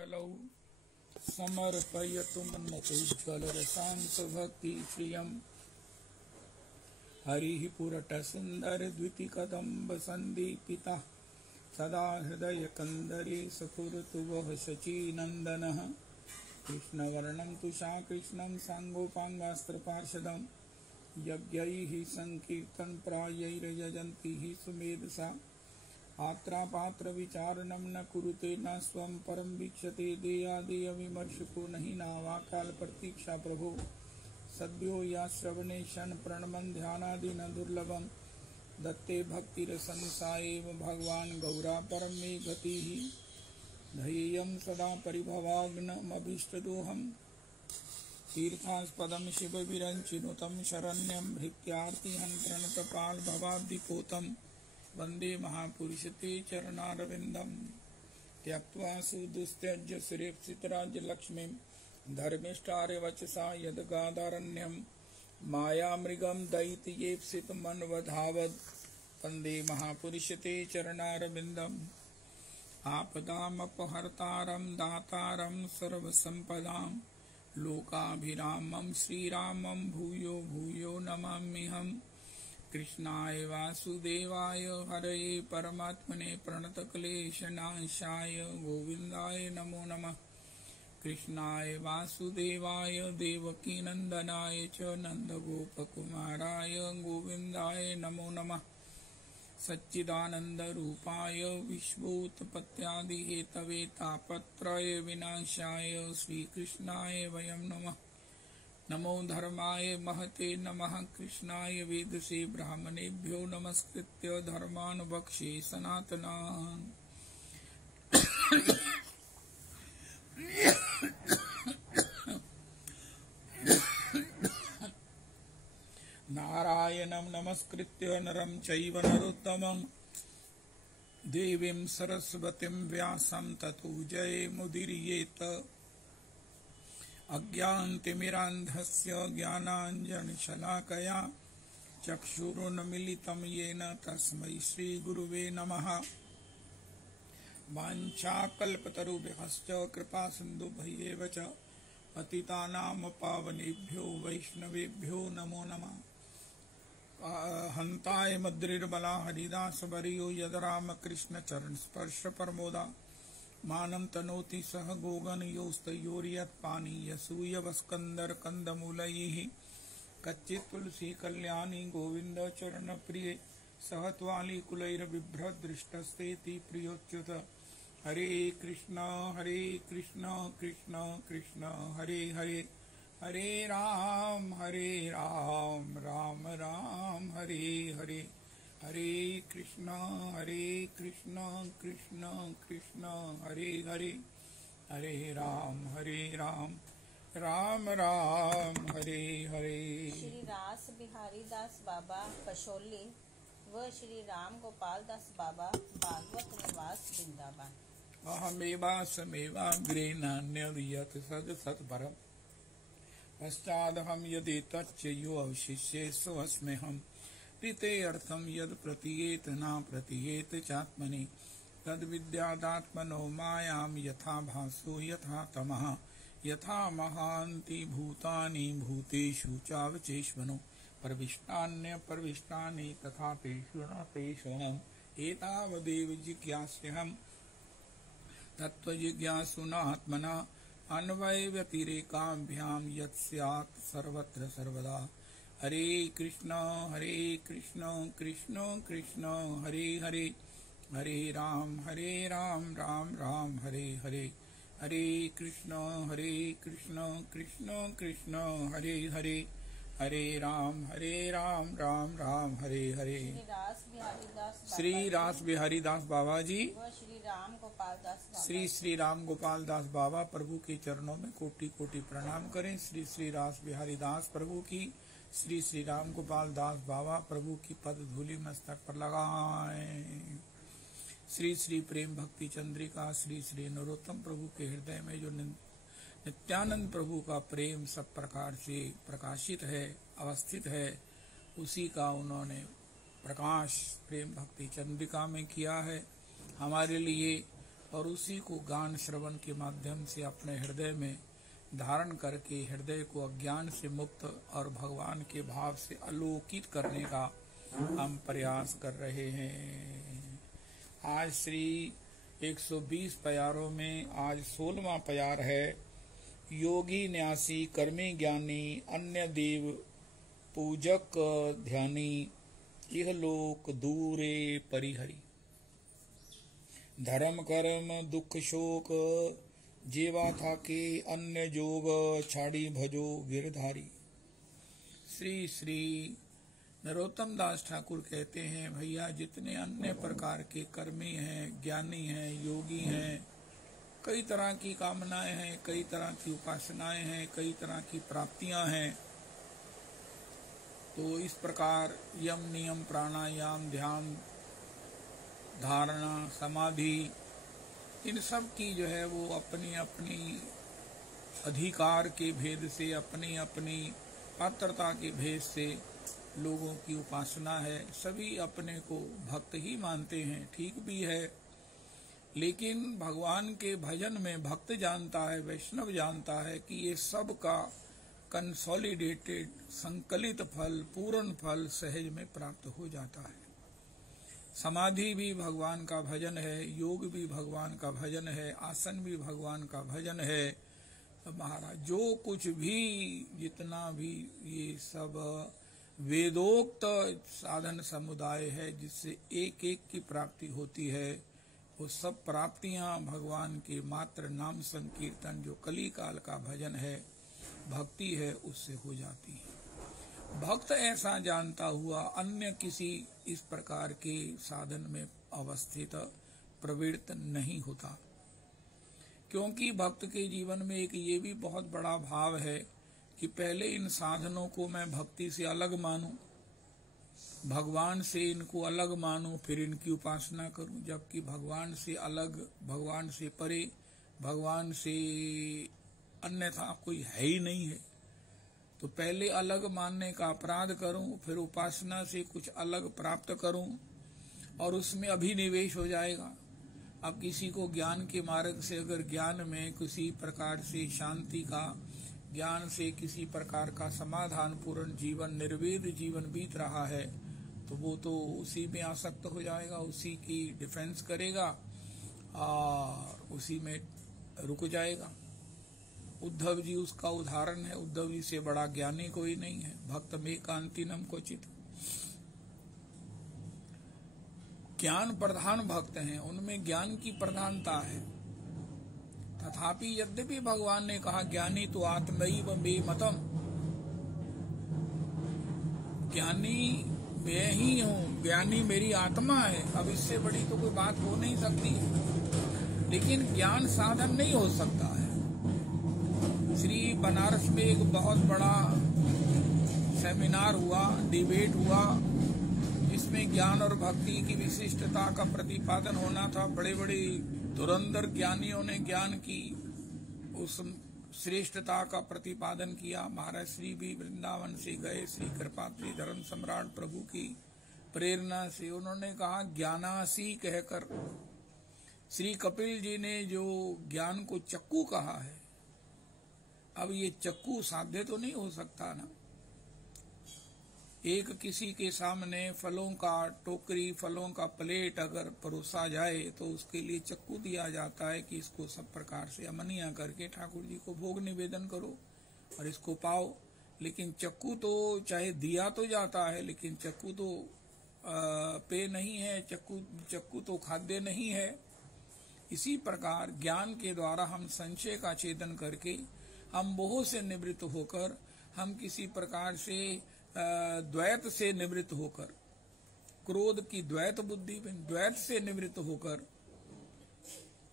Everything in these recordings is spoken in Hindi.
कलौ समर्पयतु मन्नतोज्ज्वलरसांसभक्तिप्रियम् हरिः पुरटसुन्दरद्वितिकदम्बसन्दीपितः सदा हृदयकन्दरे सफुरतु वः शचीनन्दनः कृष्णवर्णं तुषाकृष्णं साङ्गोपाङ्गास्त्रपार्षदं यज्ञैः सङ्कीर्तनप्रायैर्यजन्ति हि सुमेधसा आत्रापात्रविचारणं न कुरुते न स्वं परं वीक्षते देयादेयविमर्शको नहि नावाकालप्रतीक्षा प्रभो सद्यो या श्रवणे क्षणप्रणमं ध्यानादिन दुर्लभं दत्ते भक्तिरसंसा एव भगवान् गौरा परं मे गतिः ध्येयं सदा परिभवाग्नमभीष्टदोहं तीर्थास्पदं शिवविरञ्चिनुतं शरण्यं भृत्यार्तिहन्त्रणटपालभवाब्धिपोतं वन्दे महापुरुषते चरणारविन्दं त्यक्त्वा सुदुस्त्यज्य सुरेप्सितराज्यलक्ष्मीं धर्मिष्ठार्यवचसा यद्गादारण्यं मायामृगं दैत्येप्सितमन्वधावद् वन्दे महापुरुषते चरणारविन्दम् आपदामपहर्तारं दातारं सर्वसम्पदां लोकाभिरामं श्रीरामं भूयो भूयो नमाम्यहम् कृष्णाय वासुदेवाय हरये परमात्मने प्रणतक्लेशनाशाय गोविन्दाय नमो नमः कृष्णाय वासुदेवाय देवकीनन्दनाय च नन्दगोपकुमाराय गोविन्दाय नमो नमः सच्चिदानन्दरूपाय विश्वोत्पत्त्यादिहेतवे तापत्रय विनाशाय श्रीकृष्णाय वयं नमः नमो धर्माय महते नमः कृष्णाय वेदसे ब्राह्मणेभ्यो नमस्कृत्य धर्मान् वक्ष्ये सनातनान् नारायणं नमस्कृत्य नरं चैव नरोत्तमं देवीं सरस्वतीं व्यासं ततो जयमुदीरयेत् अज्ञानतिमिरान्धस्य ज्ञानाञ्जनशलाकया चक्षुरुन्मीलितं येन तस्मै श्रीगुरुवे नमः वाञ्छाकल्पतरुभ्यश्च कृपासिन्धुभ्यैव च पतितानां पावनेभ्यो वैष्णवेभ्यो नमो नमः हन्ताय मद्रिर्बला हरिदासवर्यो यद्रामकृष्णचरणस्पर्श परमोदा मानं तनोति सह गोगनयोस्तयोर्यत्पानीयसूयवस्कन्दरकन्दमूलैः कच्चित् तुलसी कल्याणी गोविन्दचरणप्रिये सह त्वालिकुलैर्बिभ्रद्दृष्टस्तेति प्रियोच्युत हरे कृष्ण कृष्ण कृष्ण हरे हरे हरे राम राम राम हरे हरे हरे कृष्ण कृष्ण कृष्ण हरे हरे हरे राम राम राम हरे हरे। श्री रास बिहारी दास बाबा कशोली व श्री राम गोपाल दास बाबा भागवत निवास वृंदावन। अहमेवासमेवाग्रे नान्यत् सत्परम् पश्चादहं यदि तच्च यो अवशिष्ये सोऽस्म्यहम् प्रीते अर्थं यद् प्रतीयेत न प्रतीयेत चात्मनि तद्विद्यादात्मनो मायां यथा भासो यथा तमः यथा महान्ति भूतानि भूतेषु चावचेष्वनो प्रविष्टानि तथा तेषु न तेषुहम् एतावदेव जिज्ञास्यहम् तत्त्वजिज्ञासुनात्मना अन्वयव्यतिरेकाभ्यां यत् स्यात् सर्वत्र सर्वदा। हरे कृष्ण कृष्ण कृष्ण हरे हरे हरे राम राम राम हरे हरे हरे कृष्ण कृष्ण कृष्ण हरे हरे हरे राम राम राम हरे हरे। श्री रास बिहारी दास बाबा जी श्री राम गोपाल दास बाबा प्रभु के चरणों में कोटि कोटि प्रणाम करें। श्री रास बिहारी दास प्रभु की श्री राम गोपाल दास बाबा प्रभु की पद धूलि मस्तक पर लगाएं। श्री प्रेम भक्ति चंद्रिका श्री नरोत्तम प्रभु के हृदय में जो नित्यानंद प्रभु का प्रेम सब प्रकार से प्रकाशित है अवस्थित है उसी का उन्होंने प्रकाश प्रेम भक्ति चंद्रिका में किया है। हमारे लिए और उसी को गान श्रवण के माध्यम से अपने हृदय में धारण करके हृदय को अज्ञान से मुक्त और भगवान के भाव से आलोकित करने का हम प्रयास कर रहे हैं। आज श्री 120 प्यारों में आज 16वां प्यार है, योगी न्यासी कर्मी ज्ञानी अन्य देव पूजक ध्यानी इह लोक दूरे परिहरि। धर्म कर्म दुख शोक जेवा था के अन्य जोग छाड़ी भजो गिरधारी। श्री श्री नरोत्तम दास ठाकुर कहते हैं, भैया जितने अन्य प्रकार के कर्मी हैं, ज्ञानी हैं, योगी हैं, कई तरह की कामनाएं हैं, कई तरह की उपासनाएं हैं, कई तरह की प्राप्तियां हैं, तो इस प्रकार यम नियम प्राणायाम ध्यान धारणा समाधि इन सब की जो है वो अपनी अपनी अधिकार के भेद से, अपनी अपनी पात्रता के भेद से लोगों की उपासना है। सभी अपने को भक्त ही मानते हैं, ठीक भी है, लेकिन भगवान के भजन में भक्त जानता है, वैष्णव जानता है कि ये सब का कंसोलिडेटेड संकलित फल, पूर्ण फल सहज में प्राप्त हो जाता है। समाधि भी भगवान का भजन है, योग भी भगवान का भजन है, आसन भी भगवान का भजन है। तो महाराज जो कुछ भी जितना भी ये सब वेदोक्त साधन समुदाय है जिससे एक एक की प्राप्ति होती है, वो सब प्राप्तियां भगवान के मात्र नाम संकीर्तन जो कली काल का भजन है, भक्ति है, उससे हो जाती है। भक्त ऐसा जानता हुआ अन्य किसी इस प्रकार के साधन में अवस्थित प्रवृत्त नहीं होता, क्योंकि भक्त के जीवन में एक ये भी बहुत बड़ा भाव है कि पहले इन साधनों को मैं भक्ति से अलग मानूं, भगवान से इनको अलग मानूं, फिर इनकी उपासना करूं, जबकि भगवान से अलग, भगवान से परे, भगवान से अन्यथा कोई है ही नहीं है। तो पहले अलग मानने का अपराध करूं, फिर उपासना से कुछ अलग प्राप्त करूं और उसमें अभिनिवेश हो जाएगा। अब किसी को ज्ञान के मार्ग से अगर ज्ञान में किसी प्रकार से शांति का, ज्ञान से किसी प्रकार का समाधान पूर्ण जीवन, निर्वेद जीवन बीत रहा है, तो वो तो उसी में आसक्त हो जाएगा, उसी की डिफेंस करेगा और उसी में रुक जाएगा। उद्धव जी उसका उदाहरण है। उद्धव जी से बड़ा ज्ञानी कोई नहीं है। भक्त में कांतिनम क्वचित, ज्ञान प्रधान भक्त हैं, उनमें ज्ञान की प्रधानता है। तथापि यद्यपि भगवान ने कहा ज्ञानी तो आत्मैव मे मतम, ज्ञानी मैं ही हूँ, ज्ञानी मेरी आत्मा है। अब इससे बड़ी तो कोई बात हो नहीं सकती, लेकिन ज्ञान साधन नहीं हो सकता है। श्री बनारस में एक बहुत बड़ा सेमिनार हुआ, डिबेट हुआ, जिसमें ज्ञान और भक्ति की विशिष्टता का प्रतिपादन होना था। बड़े बड़े धुरंधर ज्ञानियों ने ज्ञान की उस श्रेष्ठता का प्रतिपादन किया। महाराज श्री भी वृंदावन से गए, श्री कृपात्री धर्म सम्राट प्रभु की प्रेरणा से। उन्होंने कहा ज्ञानासी कहकर, श्री कपिल जी ने जो ज्ञान को चक्कू कहा है, अब ये चक्कू साध्य तो नहीं हो सकता ना। एक किसी के सामने फलों का टोकरी, फलों का प्लेट अगर परोसा जाए तो उसके लिए चक्कू दिया जाता है कि इसको सब प्रकार से अमनिया करके ठाकुर जी को भोग निवेदन करो और इसको पाओ। लेकिन चक्कू तो चाहे दिया तो जाता है, लेकिन चक्कू तो पेय नहीं है, चक्कू तो खाद्य नहीं है। इसी प्रकार ज्ञान के द्वारा हम संशय का छेदन करके, हम मोह से निवृत्त होकर, हम किसी प्रकार से द्वैत से निवृत्त होकर, क्रोध की द्वैत बुद्धि में द्वैत से निवृत्त होकर,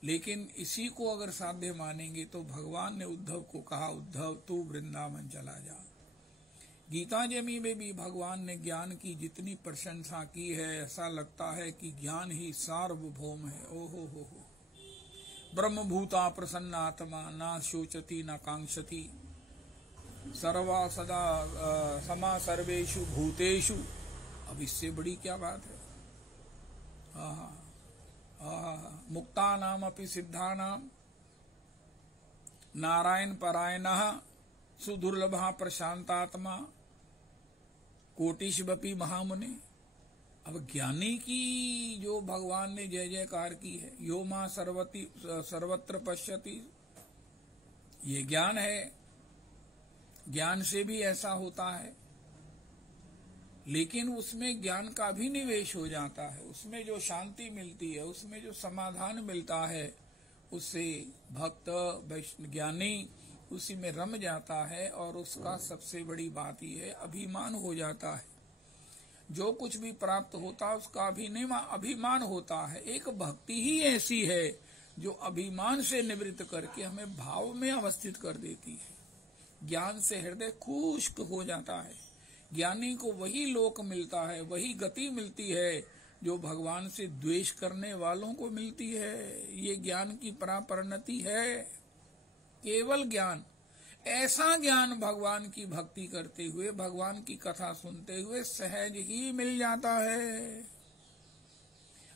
लेकिन इसी को अगर साध्य मानेंगे तो भगवान ने उद्धव को कहा, उद्धव तू वृंदावन चला जा। गीता जमी में भी भगवान ने ज्ञान की जितनी प्रशंसा की है, ऐसा लगता है कि ज्ञान ही सार्वभौम है। ओहो हो, ब्रह्मभूता प्रसन्नात्मा न शोचती न कांक्षति, सर्वा सदा समा सर्वेषु भूतेषु। अब इससे बड़ी क्या बात है। मुक्तानाम अपि सिद्धानाम नारायण परायणः सुदुर्लभा प्रशांतात्मा कोटिशवपि महामुनि। अब ज्ञानी की जो भगवान ने जय जयकार की है, यो मां सर्वत्र पश्यति, ये ज्ञान है। ज्ञान से भी ऐसा होता है, लेकिन उसमें ज्ञान का भी निवेश हो जाता है। उसमें जो शांति मिलती है, उसमें जो समाधान मिलता है, उससे भक्त ज्ञानी उसी में रम जाता है। और उसका सबसे बड़ी बात यह है, अभिमान हो जाता है। जो कुछ भी प्राप्त होता है उसका अभिमान होता है। एक भक्ति ही ऐसी है जो अभिमान से निवृत्त करके हमें भाव में अवस्थित कर देती है। ज्ञान से हृदय खुश्क हो जाता है। ज्ञानी को वही लोक मिलता है, वही गति मिलती है जो भगवान से द्वेष करने वालों को मिलती है। ये ज्ञान की परापरिणति है, केवल ज्ञान। ऐसा ज्ञान भगवान की भक्ति करते हुए, भगवान की कथा सुनते हुए सहज ही मिल जाता है।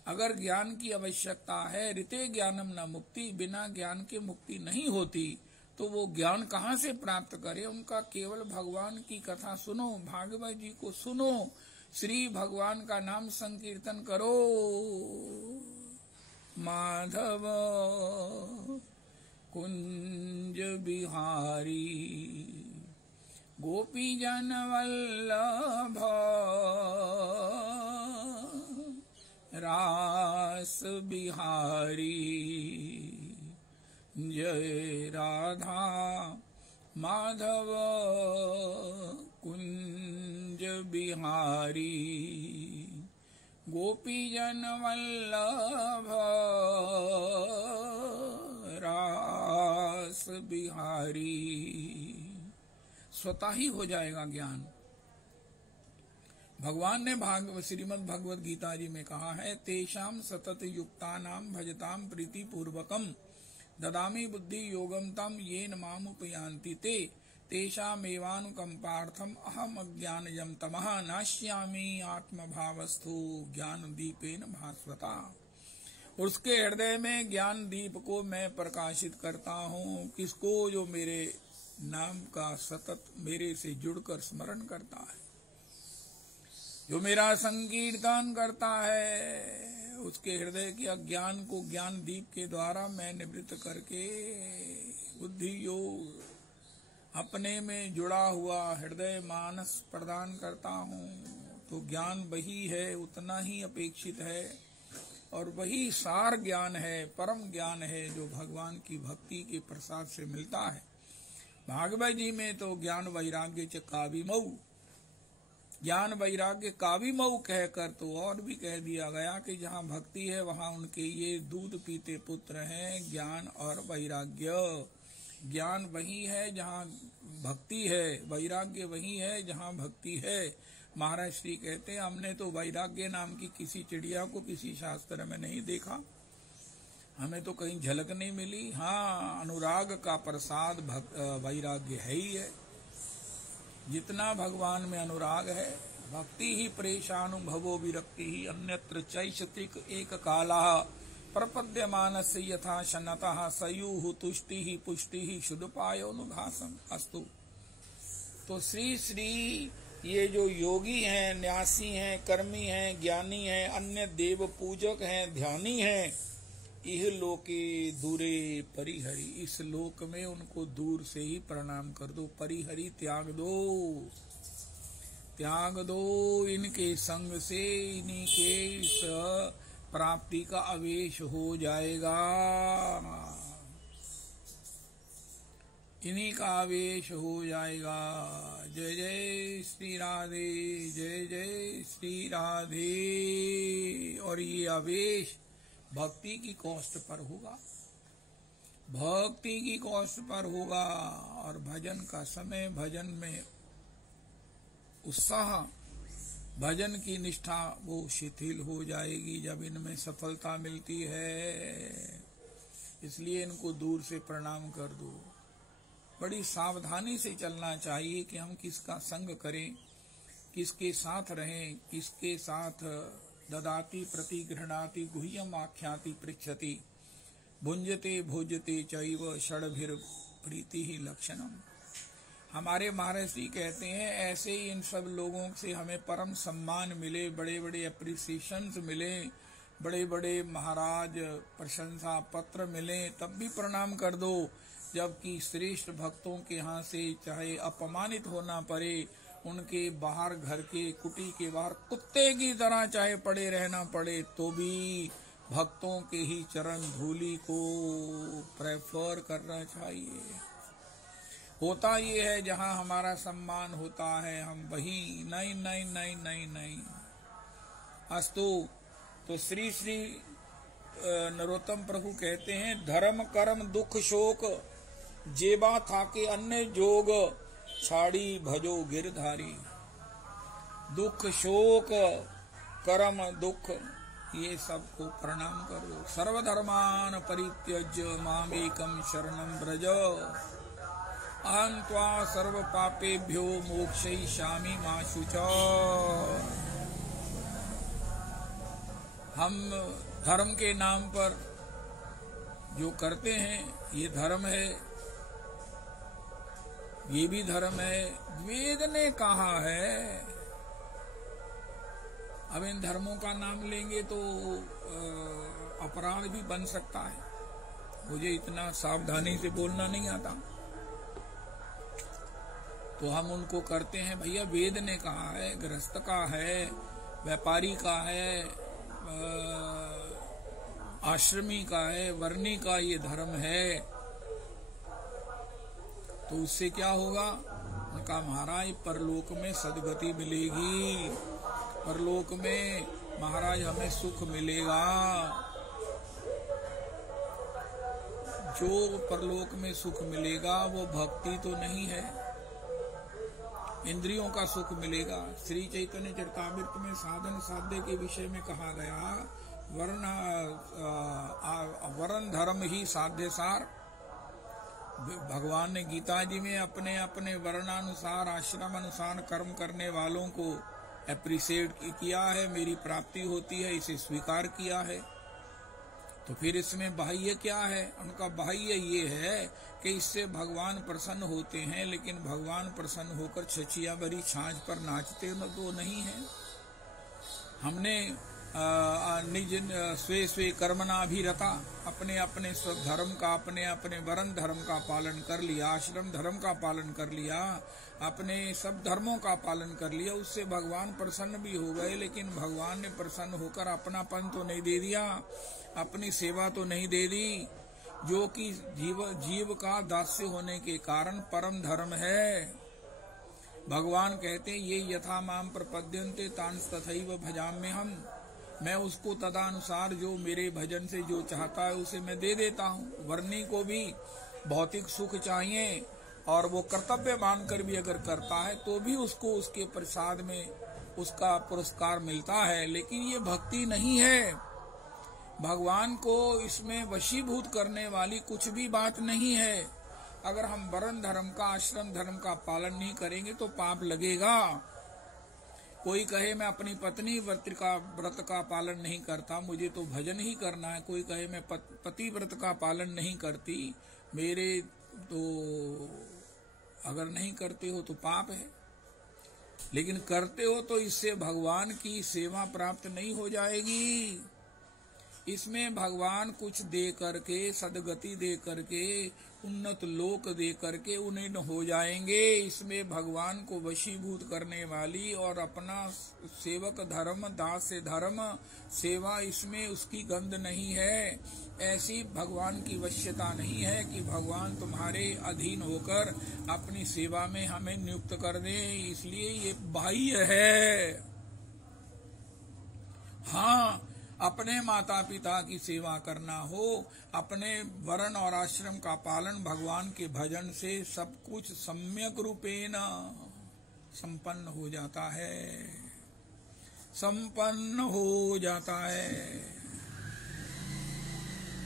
अगर ज्ञान की आवश्यकता है, ऋते ज्ञानम न मुक्ति, बिना ज्ञान के मुक्ति नहीं होती, तो वो ज्ञान कहाँ से प्राप्त करे? उनका केवल भगवान की कथा सुनो, भागवत जी को सुनो, श्री भगवान का नाम संकीर्तन करो। माधव कुंज बिहारी गोपी जन वल्लभ रास बिहारी जय राधा माधव कुंज बिहारी गोपी जन वल्लभ रास बिहारी। स्वतः ही हो जाएगा ज्ञान। भगवान ने श्रीमद् भगवद गीता जी में कहा है, तेषाम सतत युक्तानाम भजताम प्रीति पूर्वकम ददामी बुद्धि योगम तम येन मामुपयान्ति ते तेषामेवानुकंपार्थम अहम अज्ञानजं तमः नाश्यामि आत्मभावस्थो ज्ञान दीपेन भास्वता। उसके हृदय में ज्ञान दीप को मैं प्रकाशित करता हूँ। किसको? जो मेरे नाम का सतत मेरे से जुड़कर स्मरण करता है, जो मेरा संकीर्तन करता है, उसके हृदय के अज्ञान को ज्ञान दीप के द्वारा मैं निवृत्त करके बुद्धि योग अपने में जुड़ा हुआ हृदय मानस प्रदान करता हूँ। तो ज्ञान वही है, उतना ही अपेक्षित है, और वही सार ज्ञान है, परम ज्ञान है, जो भगवान की भक्ति के प्रसाद से मिलता है। भागवत जी में तो ज्ञान वैराग्य च काविमऊ, ज्ञान वैराग्य काविमऊ कहकर तो और भी कह दिया गया कि जहाँ भक्ति है वहाँ उनके ये दूध पीते पुत्र हैं, ज्ञान और वैराग्य। ज्ञान वही है जहाँ भक्ति है, वैराग्य वही है जहाँ भक्ति है। महाराज श्री कहते हैं, हमने तो वैराग्य नाम की किसी चिड़िया को किसी शास्त्र में नहीं देखा, हमें तो कहीं झलक नहीं मिली। हाँ, अनुराग का प्रसाद वैराग्य है ही है। जितना भगवान में अनुराग है, भक्ति ही प्रेषानुभवो विरक्ति ही अन्यत्र चैषतिक एक काला प्रपद्यमानस्य यथा शनतः सयूह तुष्टि ही पुष्टि ही शुद्धपायोनुघासम अस्तु। तो श्री श्री ये जो योगी हैं, न्यासी हैं, कर्मी हैं, ज्ञानी हैं, अन्य देव पूजक हैं, ध्यानी हैं, इह लोके दूरे परिहरि, इस लोक में उनको दूर से ही प्रणाम कर दो। परिहरि त्याग दो, त्याग दो इनके संग से, इन्हीं के इस प्राप्ति का आवेश हो जाएगा, इन्हीं का आवेश हो जाएगा। जय जय श्री राधे, जय जय श्री राधे। और ये आवेश भक्ति की कॉस्ट पर होगा, भक्ति की कॉस्ट पर होगा। और भजन का समय, भजन में उत्साह, भजन की निष्ठा वो शिथिल हो जाएगी जब इनमें सफलता मिलती है। इसलिए इनको दूर से प्रणाम कर दो। बड़ी सावधानी से चलना चाहिए कि हम किसका संग करें, किसके साथ रहें, किसके साथ ददाति प्रतिगृह्णाति गुह्यम आख्याति पृच्छति भुंजते भोजते चैव षड्भिर प्रीति ही लक्षणम। हमारे महर्षि कहते हैं ऐसे ही इन सब लोगों से हमें परम सम्मान मिले, बड़े बड़े अप्रिसिएशंस मिले, बड़े बड़े महाराज प्रशंसा पत्र मिले, तब भी प्रणाम कर दो। जबकि श्रेष्ठ भक्तों के यहाँ से चाहे अपमानित होना पड़े, उनके बाहर घर के कुटी के बाहर कुत्ते की तरह चाहे पड़े रहना पड़े, तो भी भक्तों के ही चरण धूलि को प्रेफर करना चाहिए। होता ये है जहाँ हमारा सम्मान होता है हम वही नहीं नहीं नहीं नहीं नहीं। अस्तु। तो श्री श्री नरोत्तम प्रभु कहते हैं धर्म कर्म दुख शोक जेबा थाके अन्य जोग छाड़ी भजो गिरधारी। दुख शोक कर्म दुख ये सबको प्रणाम करो। सर्वधर्मान परित्यज्य मामेकं शरणं व्रज अहं त्वा सर्व पापेभ्यो मोक्षयिष्यामि मा शुचा। हम धर्म के नाम पर जो करते हैं ये धर्म है, ये भी धर्म है। वेद ने कहा है, अब इन धर्मों का नाम लेंगे तो अपराध भी बन सकता है। मुझे इतना सावधानी से बोलना नहीं आता, तो हम उनको करते हैं। भैया वेद ने कहा है, गृहस्थ का है, व्यापारी का है, आश्रमी का है, वर्णी का ये धर्म है। तो उससे क्या होगा? उनका महाराज परलोक में सद्गति मिलेगी, परलोक में महाराज हमें सुख मिलेगा। जो परलोक में सुख मिलेगा वो भक्ति तो नहीं है, इंद्रियों का सुख मिलेगा। श्री चैतन्य चरितामृत में साधन साध्य के विषय में कहा गया, वर्ण धर्म ही साध्य सार। भगवान ने गीता जी में अपने अपने वर्णानुसार आश्रम अनुसार कर्म करने वालों को एप्रिशिएट किया है, मेरी प्राप्ति होती है, इसे स्वीकार किया है। तो फिर इसमें बाह्य क्या है? उनका बाह्य ये है कि इससे भगवान प्रसन्न होते हैं, लेकिन भगवान प्रसन्न होकर छछिया भरी छाछ पर नाचते तो नहीं है। हमने निज स्वे स्वे कर्मणा भी रता, अपने अपने स्वधर्म का, अपने अपने वर्ण धर्म का पालन कर लिया, आश्रम धर्म का पालन कर लिया, अपने सब धर्मों का पालन कर लिया, उससे भगवान प्रसन्न भी हो गए। लेकिन भगवान ने प्रसन्न होकर अपनापन तो नहीं दे दिया, अपनी सेवा तो नहीं दे दी, जो कि जीव का दास्य होने के कारण परम धर्म है। भगवान कहते ये यथा माम प्रपद्यन्ते तांस तथैव भजाम्यहम्, मैं उसको तदानुसार जो मेरे भजन से जो चाहता है उसे मैं दे देता हूँ। वर्णी को भी भौतिक सुख चाहिए और वो कर्तव्य मानकर भी अगर करता है तो भी उसको उसके प्रसाद में उसका पुरस्कार मिलता है। लेकिन ये भक्ति नहीं है, भगवान को इसमें वशीभूत करने वाली कुछ भी बात नहीं है। अगर हम वर्ण धर्म का, आश्रम धर्म का पालन नहीं करेंगे तो पाप लगेगा। कोई कहे मैं अपनी पत्नी व्रत का पालन नहीं करता, मुझे तो भजन ही करना है। कोई कहे मैं पति व्रत का पालन नहीं करती, मेरे तो अगर नहीं करते हो तो पाप है, लेकिन करते हो तो इससे भगवान की सेवा प्राप्त नहीं हो जाएगी। इसमें भगवान कुछ दे करके, सदगति दे करके, उन्नत लोक दे करके उन्हें हो जाएंगे। इसमें भगवान को वशीभूत करने वाली और अपना सेवक धर्म, दास धर्म, सेवा, इसमें उसकी गंध नहीं है। ऐसी भगवान की वश्यता नहीं है कि भगवान तुम्हारे अधीन होकर अपनी सेवा में हमें नियुक्त कर दे। इसलिए ये बाह्य है। हाँ, अपने माता पिता की सेवा करना हो, अपने वर्ण और आश्रम का पालन भगवान के भजन से सब कुछ सम्यक रूपेण संपन्न हो जाता है, संपन्न हो जाता है।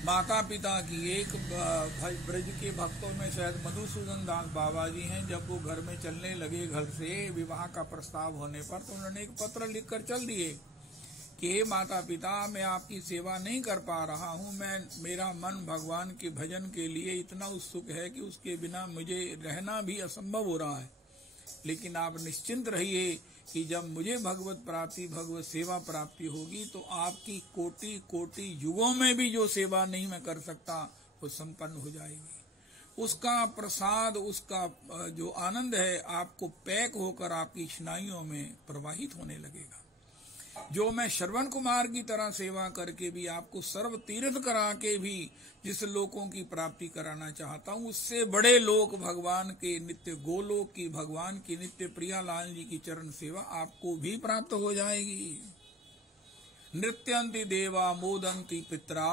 माता पिता की एक ब्रज के भक्तों में शायद मधुसूदन दास बाबा जी हैं, जब वो घर में चलने लगे घर से विवाह का प्रस्ताव होने पर, तो उन्होंने एक पत्र लिखकर चल दिए कि हे माता पिता, मैं आपकी सेवा नहीं कर पा रहा हूँ, मेरा मन भगवान के भजन के लिए इतना उत्सुक है कि उसके बिना मुझे रहना भी असंभव हो रहा है। लेकिन आप निश्चिंत रहिए कि जब मुझे भगवत प्राप्ति, भगवत सेवा प्राप्ति होगी तो आपकी कोटि कोटि युगों में भी जो सेवा नहीं मैं कर सकता वो संपन्न हो जाएगी। उसका प्रसाद, उसका जो आनंद है आपको पैक होकर आपकी स्नायुओं में प्रवाहित होने लगेगा। जो मैं श्रवण कुमार की तरह सेवा करके भी आपको सर्व तीर्थ करा के भी जिस लोकों की प्राप्ति कराना चाहता हूँ, उससे बड़े लोक भगवान के नित्य गोलोक की, भगवान की नित्य प्रियालाल जी की चरण सेवा आपको भी प्राप्त हो जाएगी। नृत्यंति देवा मोदंती पितरा,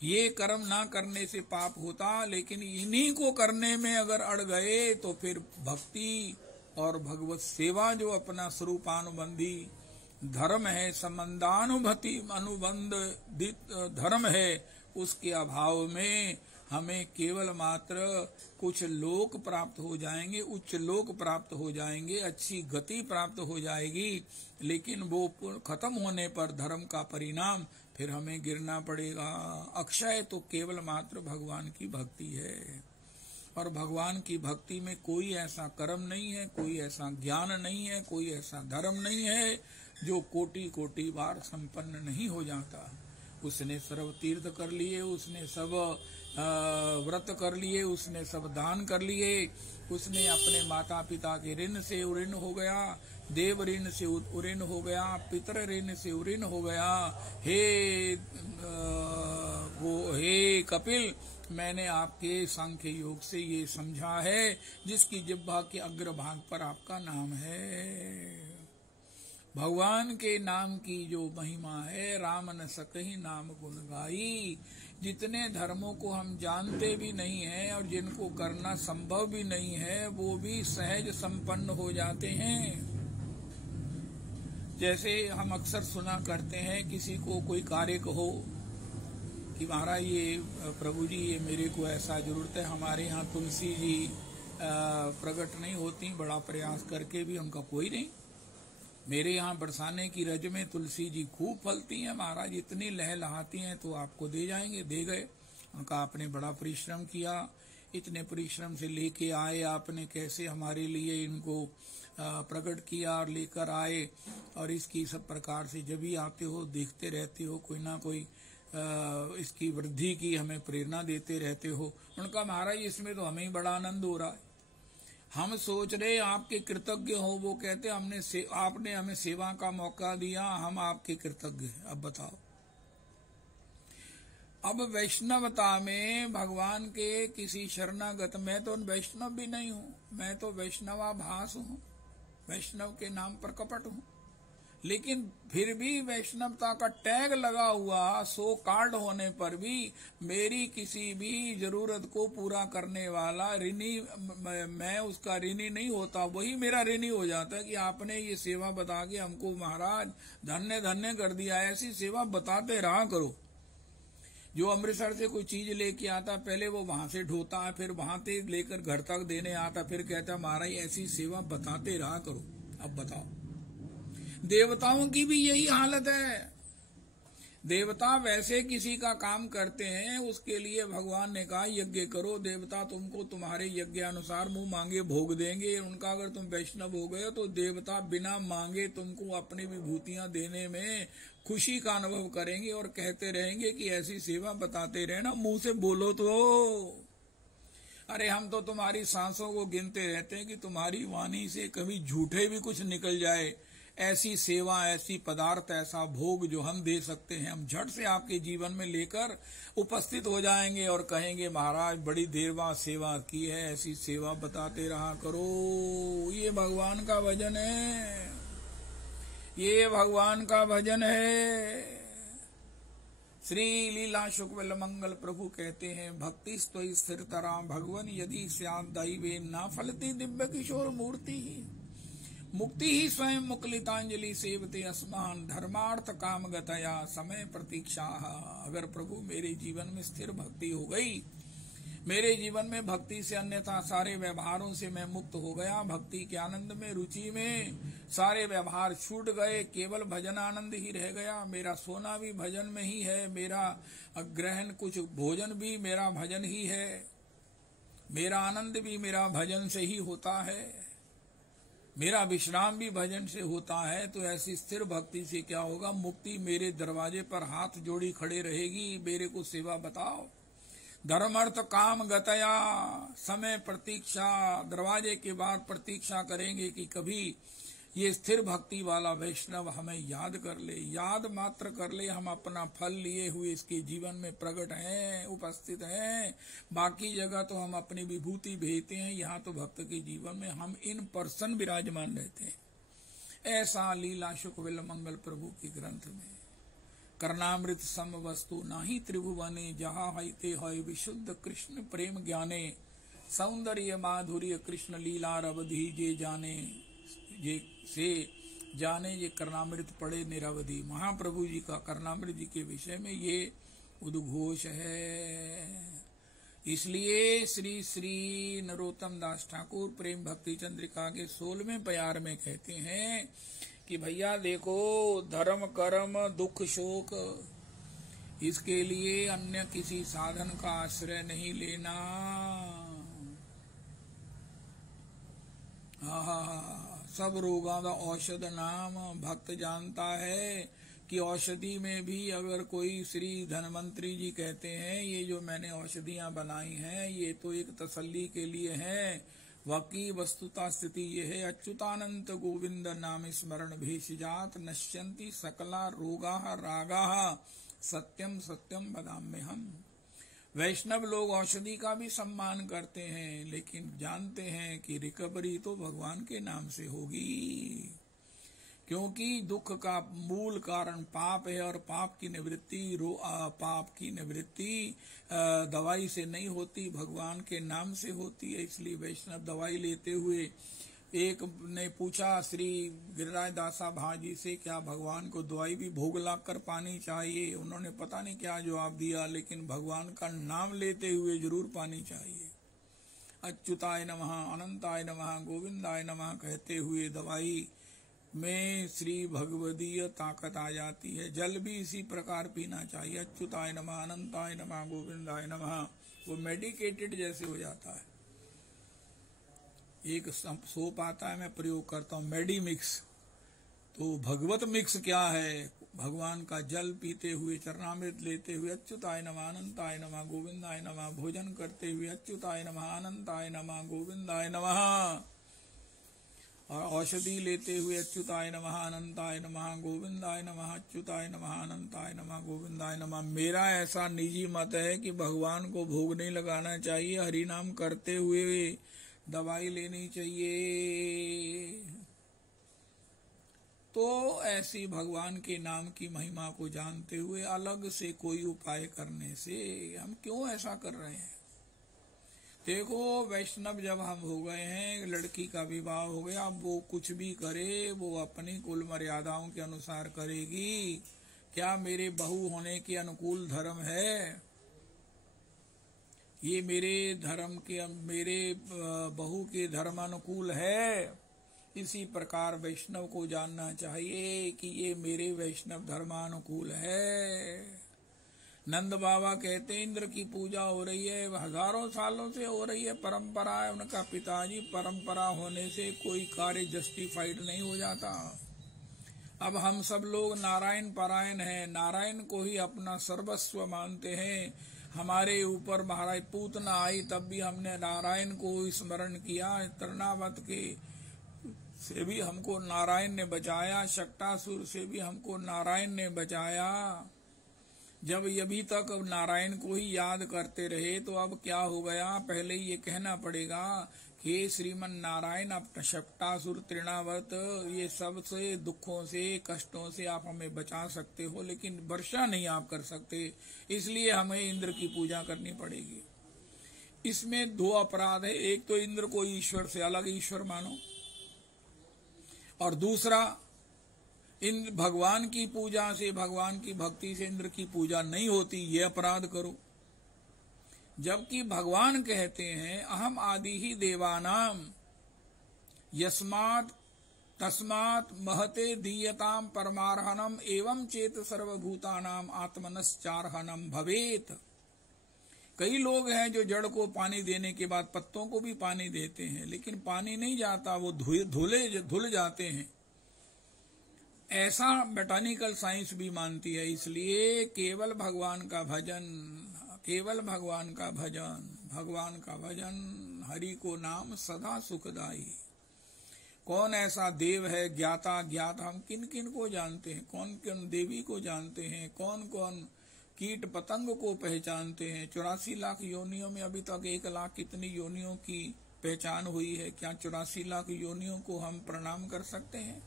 ये कर्म ना करने से पाप होता, लेकिन इन्हीं को करने में अगर अड़ गए तो फिर भक्ति और भगवत सेवा जो अपना स्वरूपानुबंधी धर्म है, संबंधानुभूति अनुबंधित धर्म है, उसके अभाव में हमें केवल मात्र कुछ लोक प्राप्त हो जाएंगे, उच्च लोक प्राप्त हो जाएंगे, अच्छी गति प्राप्त हो जाएगी, लेकिन वो खत्म होने पर धर्म का परिणाम फिर हमें गिरना पड़ेगा। अक्षय तो केवल मात्र भगवान की भक्ति है, और भगवान की भक्ति में कोई ऐसा कर्म नहीं है, कोई ऐसा ज्ञान नहीं है, कोई ऐसा धर्म नहीं है जो कोटि कोटि बार संपन्न नहीं हो जाता। उसने सर्व तीर्थ कर लिए, उसने सब व्रत कर लिए, उसने सब दान कर लिए, उसने अपने माता पिता के ऋण से उऋण हो गया, देव ऋण से उऋण हो गया, पितर ऋण से उऋण हो गया। हे कपिल, मैंने आपके सांख्य योग से ये समझा है, जिसकी जिह्वा के अग्रभाग पर आपका नाम है। भगवान के नाम की जो महिमा है, राम न सकहि नाम गुण गाई। जितने धर्मों को हम जानते भी नहीं है और जिनको करना संभव भी नहीं है, वो भी सहज संपन्न हो जाते हैं। जैसे हम अक्सर सुना करते हैं, किसी को कोई कार्य कहो कि महाराज ये प्रभु जी, ये मेरे को ऐसा जरूरत है, हमारे यहाँ तुलसी जी प्रकट नहीं होती, बड़ा प्रयास करके भी उनका कोई नहीं। मेरे यहाँ बरसाने की रज में तुलसी जी खूब फलती हैं महाराज, इतनी लहलहाती हैं तो आपको दे जाएंगे। दे गए। उनका आपने बड़ा परिश्रम किया, इतने परिश्रम से लेके आए आपने, कैसे हमारे लिए इनको प्रकट किया और लेकर आए, और इसकी सब प्रकार से जब भी आते हो देखते रहते हो, कोई ना कोई इसकी वृद्धि की हमें प्रेरणा देते रहते हो। उनका महाराज इसमें तो हमें बड़ा आनंद हो रहा है, हम सोच रहे आपके कृतज्ञ हो। वो कहते आपने हमें सेवा का मौका दिया, हम आपके कृतज्ञ हैं। अब बताओ, अब वैष्णवता में भगवान के किसी शरणागत, मैं तो वैष्णव भी नहीं हूँ, मैं तो वैष्णवाभास हूँ, वैष्णव के नाम पर कपट हूँ, लेकिन फिर भी वैष्णवता का टैग लगा हुआ, सो कार्ड होने पर भी मेरी किसी भी जरूरत को पूरा करने वाला ऋणी, मैं उसका ऋणी नहीं होता, वही मेरा ऋणी हो जाता है कि आपने ये सेवा बता के हमको महाराज धन्य धन्य कर दिया। ऐसी सेवा बताते रहा करो। जो अमृतसर से कोई चीज लेके आता, पहले वो वहां से ढोता है, फिर वहां से लेकर घर तक देने आता, फिर कहता महाराज ऐसी सेवा बताते रहा करो। अब बताओ, देवताओं की भी यही हालत है। देवता वैसे किसी का काम करते हैं, उसके लिए भगवान ने कहा यज्ञ करो, देवता तुमको तुम्हारे यज्ञ अनुसार मुंह मांगे भोग देंगे। उनका अगर तुम वैष्णव हो गए तो देवता बिना मांगे तुमको अपनी विभूतियां देने में खुशी का अनुभव करेंगे और कहते रहेंगे कि ऐसी सेवा बताते रहना, मुंह से बोलो तो। अरे हम तो तुम्हारी सांसों को गिनते रहते हैं कि तुम्हारी वाणी से कभी झूठे भी कुछ निकल जाए। ऐसी सेवा, ऐसी पदार्थ, ऐसा भोग जो हम दे सकते हैं, हम झट से आपके जीवन में लेकर उपस्थित हो जाएंगे और कहेंगे महाराज बड़ी देर बाद सेवा की है, ऐसी सेवा बताते रहा करो। ये भगवान का भजन है, ये भगवान का भजन है। श्री लीला शुक्ल मंगल प्रभु कहते हैं, भक्ति स्तोई स्थिरतरा भगवन यदि स्यात् दैवे ना फलती दिव्य किशोर मूर्ति। मुक्ति ही स्वयं मुकुलितांजलि सेवते अस्मान धर्मार्थ काम गतया समय प्रतीक्षा। अगर प्रभु मेरे जीवन में स्थिर भक्ति हो गई, मेरे जीवन में भक्ति से अन्यथा सारे व्यवहारों से मैं मुक्त हो गया। भक्ति के आनंद में, रुचि में सारे व्यवहार छूट गए, केवल भजन आनंद ही रह गया। मेरा सोना भी भजन में ही है, मेरा ग्रहण कुछ भोजन भी मेरा भजन ही है, मेरा आनंद भी मेरा भजन से ही होता है, मेरा विश्राम भी भजन से होता है। तो ऐसी स्थिर भक्ति से क्या होगा? मुक्ति मेरे दरवाजे पर हाथ जोड़ी खड़े रहेगी। मेरे को सेवा बताओ। धर्म अर्थ काम गतया, समय प्रतीक्षा, दरवाजे के बाहर प्रतीक्षा करेंगे कि कभी ये स्थिर भक्ति वाला वैष्णव हमें याद कर ले, याद मात्र कर ले। हम अपना फल लिए हुए इसके जीवन में प्रकट हैं, उपस्थित हैं। बाकी जगह तो हम अपनी विभूति भेजते हैं, यहाँ तो भक्त के जीवन में हम इन पर्सन विराजमान रहते हैं। ऐसा लीला शुकविल मंगल प्रभु के ग्रंथ में। कर्णामृत सम वस्तु नाही त्रिभुवने, जहाँ हईते हय विशुद्ध कृष्ण प्रेम ज्ञाने। सौंदर्य माधुर्य कृष्ण लीला रवधि, जे जाने जे से जाने ये कर्णामृत पढ़े निरवधि। महाप्रभु जी का कर्णामृत जी के विषय में ये उद्घोष है। इसलिए श्री श्री नरोत्तम दास ठाकुर प्रेम भक्ति चंद्रिका के 16वें प्यार में कहते हैं कि भैया देखो, धर्म कर्म दुख शोक, इसके लिए अन्य किसी साधन का आश्रय नहीं लेना। सब रोगों का औषध नाम। भक्त जानता है कि औषधि में भी अगर कोई श्री धनवंतरी जी कहते हैं ये जो मैंने औषधियां बनाई हैं ये तो एक तसल्ली के लिए है, वाकई वस्तुता स्थिति ये है। अच्युतानंत गोविंद नाम स्मरण भेषजात, नश्यन्ति सकला रोगा रागा, सत्यम सत्यम वदाम्यहम्। वैष्णव लोग औषधि का भी सम्मान करते हैं, लेकिन जानते हैं कि रिकवरी तो भगवान के नाम से होगी, क्योंकि दुख का मूल कारण पाप है और पाप की निवृत्ति दवाई से नहीं होती, भगवान के नाम से होती है। इसलिए वैष्णव दवाई लेते हुए, एक ने पूछा श्री गिरिराज दासा भाजी से, क्या भगवान को दवाई भी भोग ला कर पानी चाहिए? उन्होंने पता नहीं क्या जवाब दिया, लेकिन भगवान का नाम लेते हुए जरूर पानी चाहिए। अच्युताय नमः, अनंताय नमः, गोविंदाय नमः कहते हुए दवाई में श्री भगवदीय ताकत आ जाती है। जल भी इसी प्रकार पीना चाहिए। अच्युताय नमः, अनंताय नमः, गोविंदाय नमः, वो मेडिकेटेड जैसे हो जाता है। एक सोप आता है, मैं प्रयोग करता हूँ मेडी मिक्स। तो भगवत मिक्स क्या है? भगवान का जल पीते हुए, चरणामृत लेते हुए अच्युताय नमः, अनंताय नमः, गोविंदाय नमः, भोजन करते हुए अच्युताय नमः, अनंताय नमः, गोविंदाय नमः, और औषधि लेते हुए अच्युताय नमः, अनंताय नमः, गोविंदाय नमः, अच्युताय नमः, अनंताय नमः, गोविंदाय नमः। मेरा ऐसा निजी मत है कि भगवान को भोग नहीं लगाना चाहिए, हरि नाम करते हुए दवाई लेनी चाहिए। तो ऐसी भगवान के नाम की महिमा को जानते हुए अलग से कोई उपाय करने से हम क्यों ऐसा कर रहे हैं? देखो, वैष्णव जब हम हो गए हैं, लड़की का विवाह हो गया, वो कुछ भी करे वो अपनी कुल मर्यादाओं के अनुसार करेगी। क्या मेरे बहू होने के अनुकूल धर्म है? ये मेरे धर्म के, मेरे बहू के धर्मानुकूल है? इसी प्रकार वैष्णव को जानना चाहिए कि ये मेरे वैष्णव धर्मानुकूल है। नंद बाबा कहते हैं इंद्र की पूजा हो रही है, हजारों सालों से हो रही है, परंपरा है उनका पिताजी। परंपरा होने से कोई कार्य जस्टिफाइड नहीं हो जाता। अब हम सब लोग नारायण परायण हैं, नारायण को ही अपना सर्वस्व मानते हैं। हमारे ऊपर महाराज पूतना आई तब भी हमने नारायण को स्मरण किया। तृणावत के से भी हमको नारायण ने बचाया, शक्टासुर से भी हमको नारायण ने बचाया। जब अभी तक नारायण को ही याद करते रहे तो अब क्या हो गया? पहले ये कहना पड़ेगा कि श्रीमन नारायण, अब शक्टासुर, तृणावत, ये सब से दुखों से, कष्टों से आप हमें बचा सकते हो, लेकिन वर्षा नहीं आप कर सकते, इसलिए हमें इंद्र की पूजा करनी पड़ेगी। इसमें दो अपराध है। एक तो इंद्र को ईश्वर से अलग ईश्वर मानो, और दूसरा इन भगवान की पूजा से, भगवान की भक्ति से इंद्र की पूजा नहीं होती, ये अपराध करो। जबकि भगवान कहते हैं अहम आदि ही देवानाम यस्मात् तस्मात् महते दीयताम परमार्हणम एवं चेत सर्वभूतानाम आत्मनश्चार्हणम भवेत। कई लोग हैं जो जड़ को पानी देने के बाद पत्तों को भी पानी देते हैं, लेकिन पानी नहीं जाता, वो धुल जाते हैं। ऐसा बोटैनिकल साइंस भी मानती है। इसलिए केवल भगवान का भजन, केवल भगवान का भजन, भगवान का भजन, हरि को नाम सदा सुखदाई। कौन ऐसा देव है ज्ञाता ज्ञात, हम किन किन को जानते हैं, कौन कौन देवी को जानते हैं, कौन कौन कीट पतंग को पहचानते हैं। 84 लाख योनियों में अभी तक 1 लाख कितनी योनियों की पहचान हुई है। क्या 84 लाख योनियों को हम प्रणाम कर सकते हैं?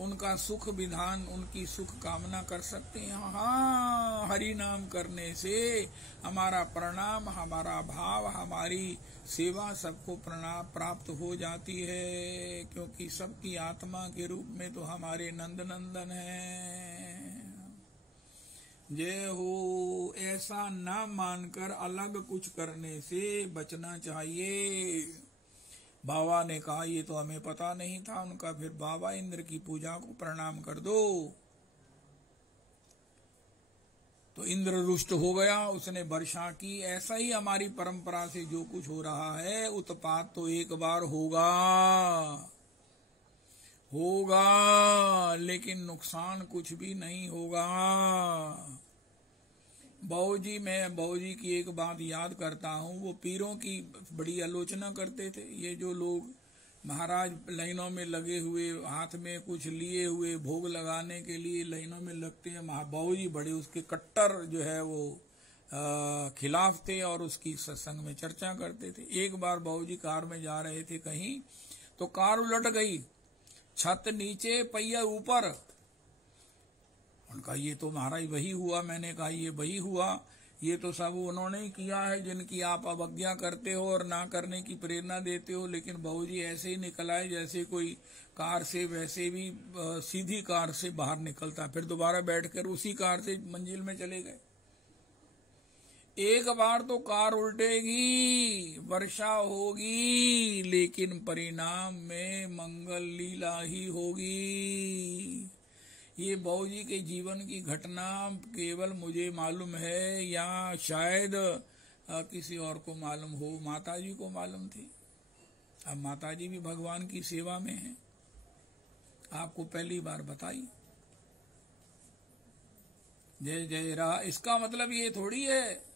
उनका सुख विधान, उनकी सुख कामना कर सकते हैं? हाँ, हरि नाम करने से हमारा प्रणाम, हमारा भाव, हमारी सेवा सबको प्रणाम प्राप्त हो जाती है, क्योंकि सबकी आत्मा के रूप में तो हमारे नंद नंदन हैं। जय हो। ऐसा ना मानकर अलग कुछ करने से बचना चाहिए। बाबा ने कहा ये तो हमें पता नहीं था उनका, फिर बाबा इंद्र की पूजा को प्रणाम कर दो। तो इंद्र रुष्ट हो गया, उसने वर्षा की। ऐसा ही हमारी परंपरा से जो कुछ हो रहा है, उत्पात तो एक बार होगा, लेकिन नुकसान कुछ भी नहीं होगा। मैं बाबूजी की एक बात याद करता हूँ। वो पीरों की बड़ी आलोचना करते थे। ये जो लोग महाराज लाइनों में लगे हुए, हाथ में कुछ लिए हुए, भोग लगाने के लिए लाइनों में लगते हैं, बाबूजी बड़े उसके कट्टर जो है वो खिलाफ थे और उसकी सत्संग में चर्चा करते थे। एक बार बाबूजी कार में जा रहे थे कहीं, तो कार उलट गई, छत नीचे पहिया ऊपर। उनका ये तो महाराज वही हुआ। मैंने कहा ये वही हुआ, ये तो सब उन्होंने ही किया है जिनकी आप अवज्ञा करते हो और ना करने की प्रेरणा देते हो। लेकिन बाबूजी ऐसे ही निकल आए जैसे कोई कार से, वैसे भी सीधी कार से बाहर निकलता, फिर दोबारा बैठकर उसी कार से मंजिल में चले गए। एक बार तो कार उल्टेगी, वर्षा होगी, लेकिन परिणाम में मंगल लीला ही होगी। ये बाबूजी के जीवन की घटना केवल मुझे मालूम है, या शायद किसी और को मालूम हो। माताजी को मालूम थी। अब माताजी भी भगवान की सेवा में है, आपको पहली बार बताई। जय जय रा। इसका मतलब ये थोड़ी है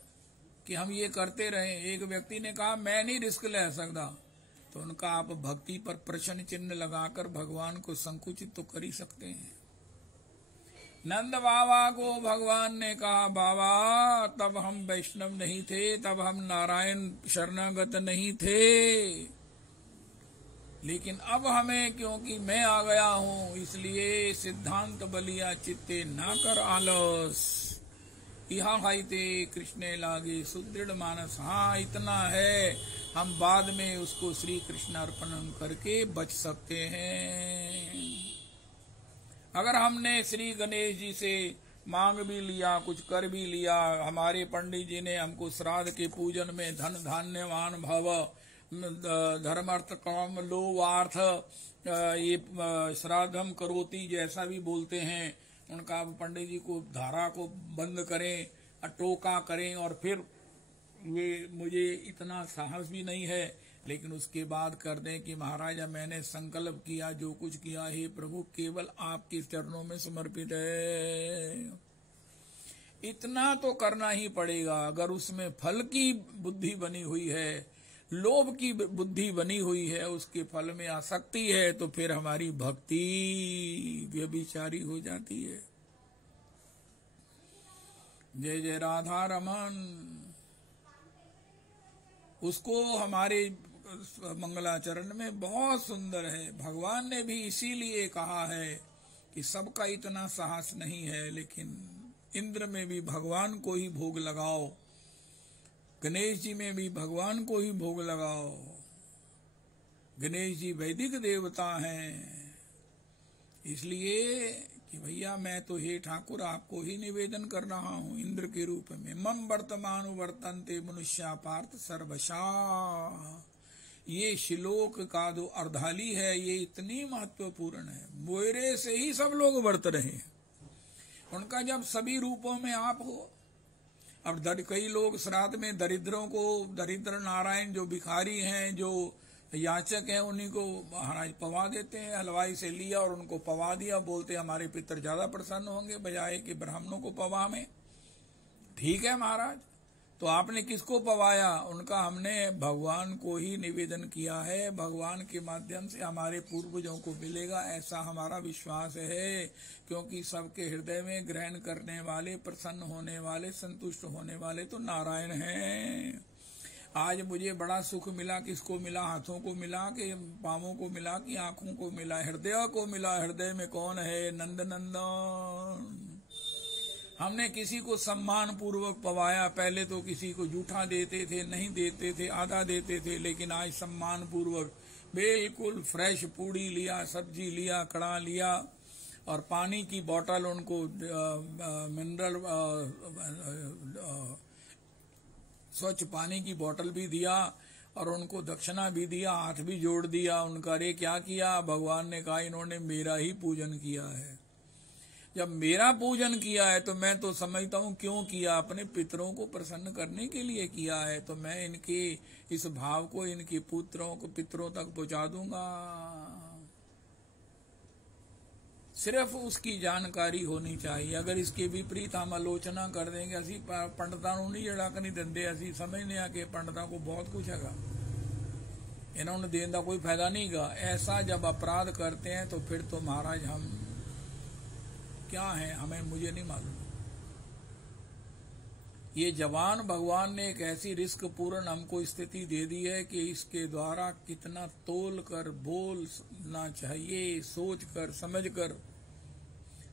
कि हम ये करते रहें। एक व्यक्ति ने कहा मैं नहीं रिस्क ले सकता, तो उनका आप भक्ति पर प्रश्न चिन्ह लगाकर भगवान को संकुचित तो कर ही सकते हैं। नंद बाबा को भगवान ने कहा बाबा तब हम वैष्णव नहीं थे, तब हम नारायण शरणागत नहीं थे, लेकिन अब हमें, क्योंकि मैं आ गया हूँ, इसलिए सिद्धांत बलिया चित्ते ना कर आलस, यहाँ हाइते कृष्ण लागे सुदृढ़ मानस। हाँ, इतना है, हम बाद में उसको श्री कृष्ण अर्पण करके बच सकते हैं। अगर हमने श्री गणेश जी से मांग भी लिया, कुछ कर भी लिया, हमारे पंडित जी ने हमको श्राद्ध के पूजन में धन धान्यवान भव धर्मार्थ काम लोवार्थ ये श्राद्धम करोति जैसा भी बोलते हैं, उनका पंडित जी को धारा को बंद करें, टोका करें, और फिर ये मुझे इतना साहस भी नहीं है, लेकिन उसके बाद कर दें कि महाराज मैंने संकल्प किया, जो कुछ किया हे प्रभु केवल आपके चरणों में समर्पित है। इतना तो करना ही पड़ेगा। अगर उसमें फल की बुद्धि बनी हुई है, लोभ की बुद्धि बनी हुई है, उसके फल में आसक्ति है, तो फिर हमारी भक्ति व्यभिचारी हो जाती है। जय जय राधा रमन। उसको हमारे मंगलाचरण में बहुत सुंदर है। भगवान ने भी इसीलिए कहा है कि सबका इतना साहस नहीं है, लेकिन इंद्र में भी भगवान को ही भोग लगाओ, गणेश जी में भी भगवान को ही भोग लगाओ। गणेश जी वैदिक देवता हैं, इसलिए कि भैया मैं तो हे ठाकुर आपको ही निवेदन कर रहा हूँ इंद्र के रूप में। मम वर्तमान वर्तन्ते मनुष्या पार्थ सर्वशा। ये श्लोक का जो अर्धाली है ये इतनी महत्वपूर्ण है। मेरे से ही सब लोग वर्त रहे हैं, उनका जब सभी रूपों में आप हो। अब कई लोग श्राद्ध में दरिद्रों को, दरिद्र नारायण जो भिखारी हैं, जो याचक हैं, उन्हीं को महाराज पवा देते हैं। हलवाई से लिया और उनको पवा दिया, बोलते हमारे पितर ज्यादा प्रसन्न होंगे बजाय कि ब्राह्मणों को पवा में। ठीक है महाराज, तो आपने किसको पवाया? उनका हमने भगवान को ही निवेदन किया है। भगवान के माध्यम से हमारे पूर्वजों को मिलेगा ऐसा हमारा विश्वास है, क्योंकि सबके हृदय में ग्रहण करने वाले, प्रसन्न होने वाले, संतुष्ट होने वाले तो नारायण हैं। आज मुझे बड़ा सुख मिला, किसको मिला? हाथों को मिला कि पांवों को मिला कि आंखों को मिला? हृदय को मिला। हृदय में कौन है? नंद नंदन। हमने किसी को सम्मान पूर्वक पवाया। पहले तो किसी को जूठा देते थे, नहीं देते थे, आधा देते थे, लेकिन आज सम्मान पूर्वक बिल्कुल फ्रेश पूड़ी लिया, सब्जी लिया, कड़ा लिया और पानी की बोतल उनको मिनरल स्वच्छ पानी की बोतल भी दिया और उनको दक्षिणा भी दिया, हाथ भी जोड़ दिया उनका। अरे क्या किया? भगवान ने कहा इन्होंने मेरा ही पूजन किया है। जब मेरा पूजन किया है तो मैं तो समझता हूँ क्यों किया? अपने पितरों को प्रसन्न करने के लिए किया है। तो मैं इनके इस भाव को इनके पुत्रों को, पितरों तक पहुंचा दूंगा। सिर्फ उसकी जानकारी होनी चाहिए। अगर इसके विपरीत हम आलोचना कर देंगे, असी पंडितां नूं नहीं जड़ा नहीं देंगे, असी समझने आ कि पंडितां को बहुत कुछ हैगा, इन्होंने देने का कोई फायदा नहीं गा। ऐसा जब अपराध करते हैं तो फिर तो महाराज हम क्या है, हमें मुझे नहीं मालूम। ये जवान भगवान ने एक ऐसी रिस्क पूर्ण हमको स्थिति दे दी है कि इसके द्वारा कितना तोल कर बोलना चाहिए, सोच कर समझ कर।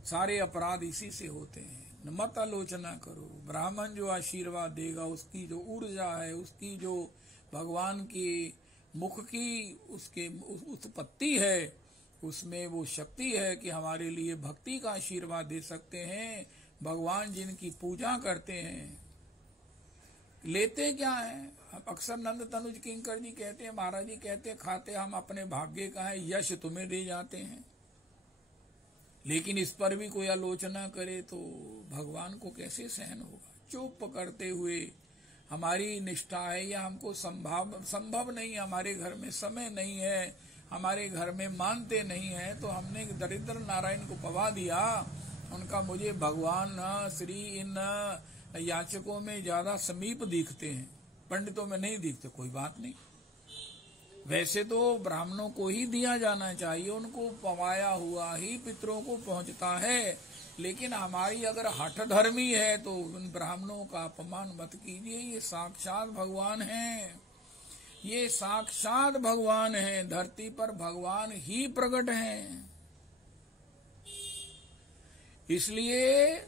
सारे अपराध इसी से होते हैं। मत आलोचना करो। ब्राह्मण जो आशीर्वाद देगा, उसकी जो ऊर्जा है, उसकी जो भगवान की मुख की उसके उत्पत्ति है, उसमें वो शक्ति है कि हमारे लिए भक्ति का आशीर्वाद दे सकते हैं। भगवान जिनकी पूजा करते हैं लेते क्या है? अक्सर नंद तनुज किंकर जी कहते हैं, महाराज जी कहते हैं, खाते हम अपने भाग्य का है, यश तुम्हें दे जाते हैं। लेकिन इस पर भी कोई आलोचना करे तो भगवान को कैसे सहन होगा? चुप करते हुए हमारी निष्ठा है या हमको संभव नहीं, हमारे घर में समय नहीं है, हमारे घर में मानते नहीं है, तो हमने दरिद्र नारायण को पवा दिया। उनका मुझे भगवान श्री इन याचकों में ज्यादा समीप दिखते हैं, पंडितों में नहीं दिखते। कोई बात नहीं, वैसे तो ब्राह्मणों को ही दिया जाना चाहिए, उनको पवाया हुआ ही पितरों को पहुंचता है। लेकिन हमारी अगर हठ धर्मी है तो उन ब्राह्मणों का अपमान मत कीजिए। ये साक्षात भगवान हैं, ये साक्षात भगवान हैं। धरती पर भगवान ही प्रकट हैं, इसलिए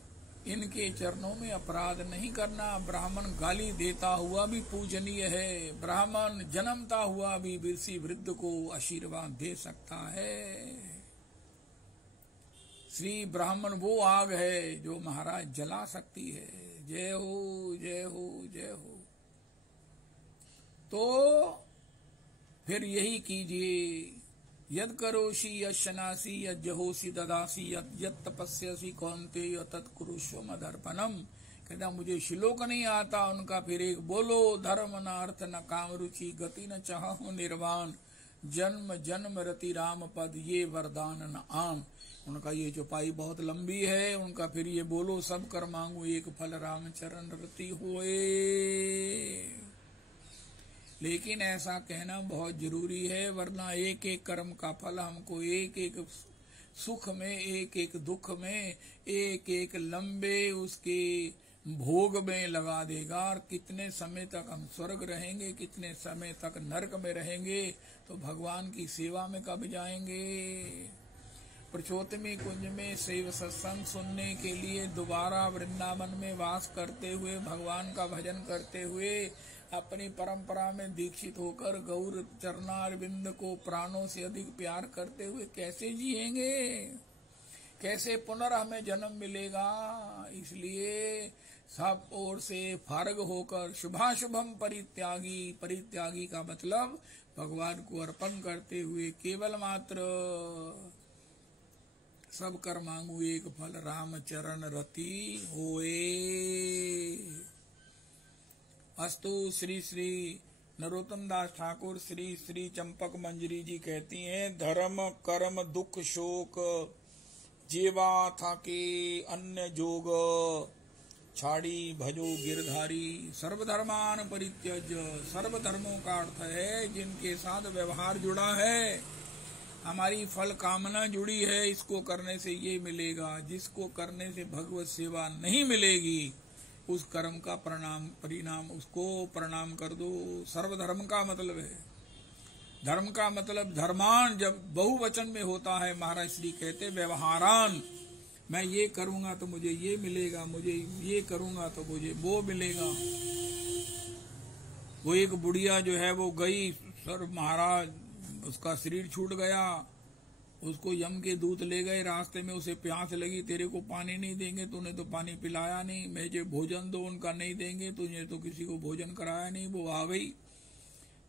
इनके चरणों में अपराध नहीं करना। ब्राह्मण गाली देता हुआ भी पूजनीय है, ब्राह्मण जन्मता हुआ भी किसी वृद्ध को आशीर्वाद दे सकता है। श्री ब्राह्मण वो आग है जो महाराज जला सकती है। जय हो, जय हो, जय हो। तो फिर यही कीजिए, यद करोषि यशनासी यज्जहोसी ददासी यद तपस्यसी कौन्तेय तत्कुरुष्व मदर्पणम। कहता मुझे श्लोक नहीं आता उनका, फिर एक बोलो, धर्म न अर्थ न काम रुचि गति न चाहूं निर्वाण, जन्म जन्म रति राम पद ये वरदान न आम। उनका ये चौपाई बहुत लंबी है। उनका फिर ये बोलो, सब कर मांगू एक फल राम चरण रति होए। लेकिन ऐसा कहना बहुत जरूरी है, वरना एक एक कर्म का फल हमको एक एक सुख में, एक एक दुख में, एक एक लंबे उसके भोग में लगा देगा। और कितने समय तक हम स्वर्ग रहेंगे, कितने समय तक नरक में रहेंगे, तो भगवान की सेवा में कब जाएंगे? पुरुषोत्तमी कुंज में शिव सत्संग सुनने के लिए दोबारा वृंदावन में वास करते हुए, भगवान का भजन करते हुए, अपनी परंपरा में दीक्षित होकर गौर चरणारविंद को प्राणों से अधिक प्यार करते हुए कैसे जिएंगे? कैसे पुनर् हमें जन्म मिलेगा। इसलिए सब ओर से फारग होकर शुभाशुभम परित्यागी, परित्यागी का मतलब भगवान को अर्पण करते हुए केवल मात्र सब कर मांगू एक फल, राम चरण रति होए। अस्तु। श्री श्री नरोत्तम दास ठाकुर श्री श्री चंपक मंजरी जी कहती हैं, धर्म कर्म दुख शोक जीवा था के अन्य जोग, छाड़ी भजो गिरधारी सर्वधर्मान परित्यज। सर्व धर्मों का अर्थ है जिनके साथ व्यवहार जुड़ा है, हमारी फल कामना जुड़ी है, इसको करने से ये मिलेगा, जिसको करने से भगवत सेवा नहीं मिलेगी उस कर्म का परिणाम उसको प्रणाम कर दो। सर्वधर्म का मतलब है, धर्म का मतलब धर्मान जब बहुवचन में होता है, महाराज श्री कहते व्यवहारान, मैं ये करूंगा तो मुझे ये मिलेगा, मुझे ये करूंगा तो मुझे वो मिलेगा। वो एक बुढ़िया जो है वो गई, सर महाराज उसका शरीर छूट गया, उसको यम के दूत ले गए, रास्ते में उसे प्यास लगी, तेरे को पानी नहीं देंगे, तूने तो पानी पिलाया नहीं, मुझे भोजन दो, उनका नहीं देंगे, तुझे तो किसी को भोजन कराया नहीं। वो आ गई,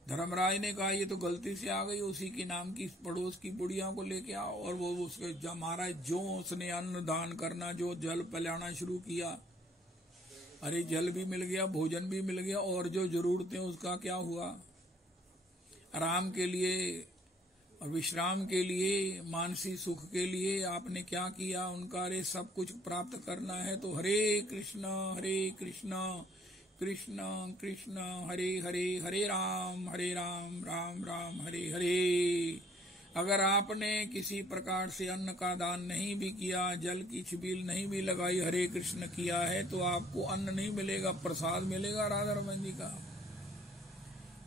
धर्मराज ने कहा ये तो गलती से आ गई, उसी के नाम की पड़ोस की बुढ़िया को लेके आओ। और वो उसके महाराज जो उसने अन्न दान करना, जो जल पिलाना शुरू किया, अरे जल भी मिल गया, भोजन भी मिल गया, और जो जरूरतें उसका क्या हुआ, आराम के लिए और विश्राम के लिए, मानसिक सुख के लिए आपने क्या किया उनका, अरे सब कुछ प्राप्त करना है तो हरे कृष्ण कृष्ण कृष्ण हरे हरे, हरे राम राम राम हरे हरे। अगर आपने किसी प्रकार से अन्न का दान नहीं भी किया, जल की छबील नहीं भी लगाई, हरे कृष्ण किया है, तो आपको अन्न नहीं मिलेगा, प्रसाद मिलेगा राधा रमन जी का।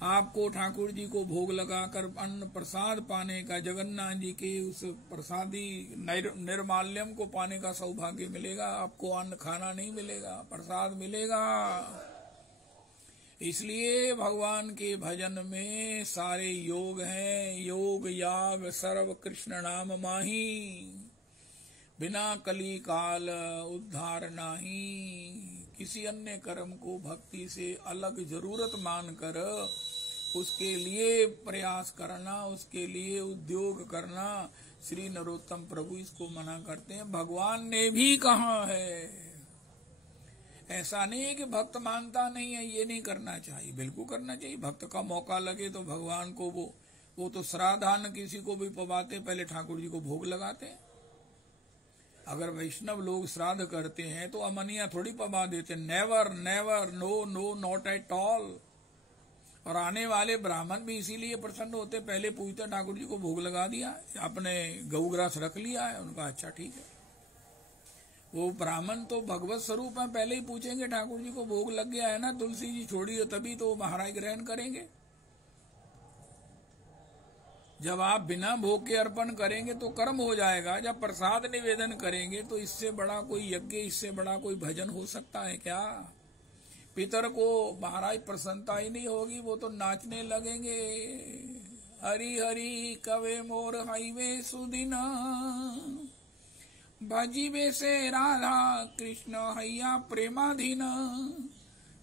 आपको ठाकुर जी को भोग लगाकर अन्न प्रसाद पाने का, जगन्नाथ जी के उस प्रसादी निर्माल्यम को पाने का सौभाग्य मिलेगा। आपको अन्न खाना नहीं मिलेगा, प्रसाद मिलेगा। इसलिए भगवान के भजन में सारे योग हैं, योग याग सर्व कृष्ण नाम माही, बिना कली काल उद्धार नाही। किसी अन्य कर्म को भक्ति से अलग जरूरत मानकर उसके लिए प्रयास करना, उसके लिए उद्योग करना, श्री नरोत्तम प्रभु इसको मना करते हैं। भगवान ने भी कहा है, ऐसा नहीं है कि भक्त मानता नहीं है, ये नहीं करना चाहिए, बिल्कुल करना चाहिए। भक्त का मौका लगे तो भगवान को वो तो श्राद्धान किसी को भी पवाते, पहले ठाकुर जी को भोग लगाते हैं। अगर वैष्णव लोग श्राद्ध करते हैं तो अमनिया थोड़ी पवा देते, never never, no no not at all. और आने वाले ब्राह्मण भी इसीलिए प्रसन्न होते, पहले पूछते ठाकुर जी को भोग लगा दिया, आपने गौग्रास रख लिया है, उनका अच्छा ठीक है। वो ब्राह्मण तो भगवत स्वरूप है, पहले ही पूछेंगे ठाकुर जी को भोग लग गया है ना, तुलसी जी छोड़िए, तभी तो महाराज ग्रहण करेंगे। जब आप बिना भोग के अर्पण करेंगे तो कर्म हो जाएगा, जब प्रसाद निवेदन करेंगे तो इससे बड़ा कोई यज्ञ, इससे बड़ा कोई भजन हो सकता है क्या। पितर को महाराज प्रसन्नता ही नहीं होगी, वो तो नाचने लगेंगे, हरि हरि कवे मोर हाईवे सुदिना, भजीवे से राधा कृष्ण हैया प्रेमाधीन,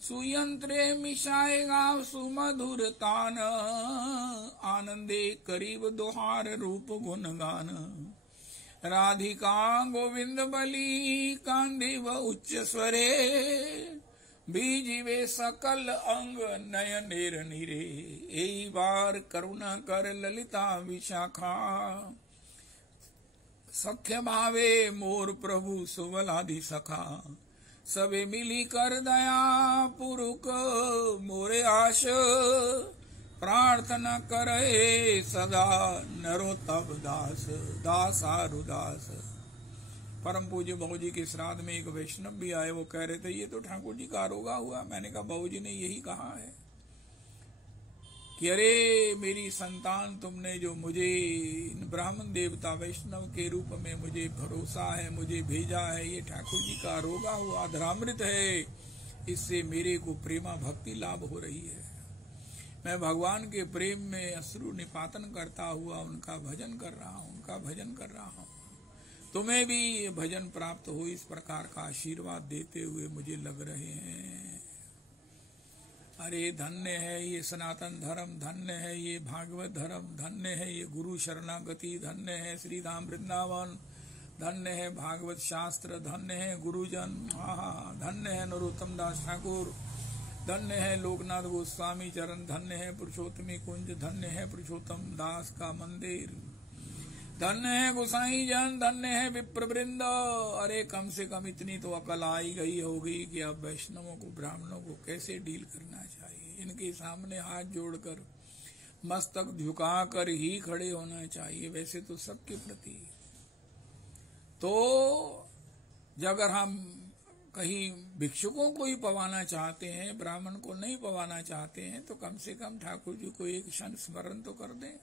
सुयंत्रे मिशाएगा सुमधुर तान, आनंदे करीब दोहार रूप गुणगान, राधिका गोविंद बली कांधे व उच्च स्वरे, बीजीवे सकल अंग नयनेर नीरे, एक बार करुणा कर ललिता विशाखा, सख्य भावे मोर प्रभु सुवलादि सखा, सबे मिली कर दया पुरुक मोरे आश, प्रार्थना करे सदा नरोत्तम दास, दासारुदास। परम पूज्य बाबू जी के श्राद्ध में एक वैष्णव भी आए, वो कह रहे थे ये तो ठाकुर जी का आरोगा हुआ। मैंने कहा बाबू जी ने यही कहा है कि अरे मेरी संतान, तुमने जो मुझे ब्राह्मण देवता वैष्णव के रूप में मुझे भरोसा है, मुझे भेजा है, ये ठाकुर जी का आरोगा हुआ अधरामृत है, इससे मेरे को प्रेमा भक्ति लाभ हो रही है। मैं भगवान के प्रेम में अश्रु निपातन करता हुआ उनका भजन कर रहा हूँ, उनका भजन कर रहा हूँ। तुम्हें भी ये भजन प्राप्त हो, इस प्रकार का आशीर्वाद देते हुए मुझे लग रहे हैं। अरे धन्य है ये सनातन धर्म, धन्य है ये भागवत धर्म, धन्य है ये गुरु शरणागति, धन्य है श्री धाम वृंदावन, धन्य है भागवत शास्त्र, धन्य है गुरुजन, धन्य है नरोत्तम दास ठाकुर, धन्य है लोकनाथ गोस्वामी चरण, धन्य है पुरुषोत्तमी कुंज, धन्य है पुरुषोत्तम दास का मंदिर, धन्य है गोसाई जन, धन्य है विप्रवृंद। अरे कम से कम इतनी तो अकल आई गई होगी कि अब वैष्णवों को, ब्राह्मणों को कैसे डील करना चाहिए। इनके सामने हाथ जोड़कर मस्तक झुकाकर ही खड़े होना चाहिए, वैसे तो सबके प्रति। तो अगर हम कहीं भिक्षुकों को ही पवाना चाहते हैं, ब्राह्मण को नहीं पवाना चाहते हैं, तो कम से कम ठाकुर जी को एक क्षण स्मरण तो कर दें।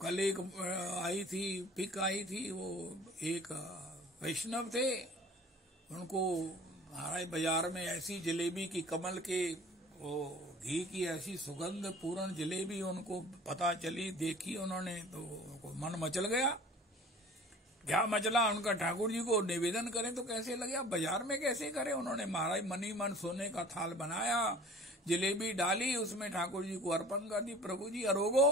कल एक आई थी, पिक आई थी, वो एक वैष्णव थे, उनको हमारे बाजार में ऐसी जलेबी की, कमल के वो घी की ऐसी सुगंध पूर्ण जलेबी उनको पता चली, देखी उन्होंने तो उनको मन मचल गया। क्या मचला उनका, ठाकुर जी को निवेदन करें तो कैसे लगे, अब बाजार में कैसे करें। उन्होंने महाराज मनी मन सोने का थाल बनाया, जलेबी डाली, उसमें ठाकुर जी को अर्पण कर दी, प्रभु जी अरोगो।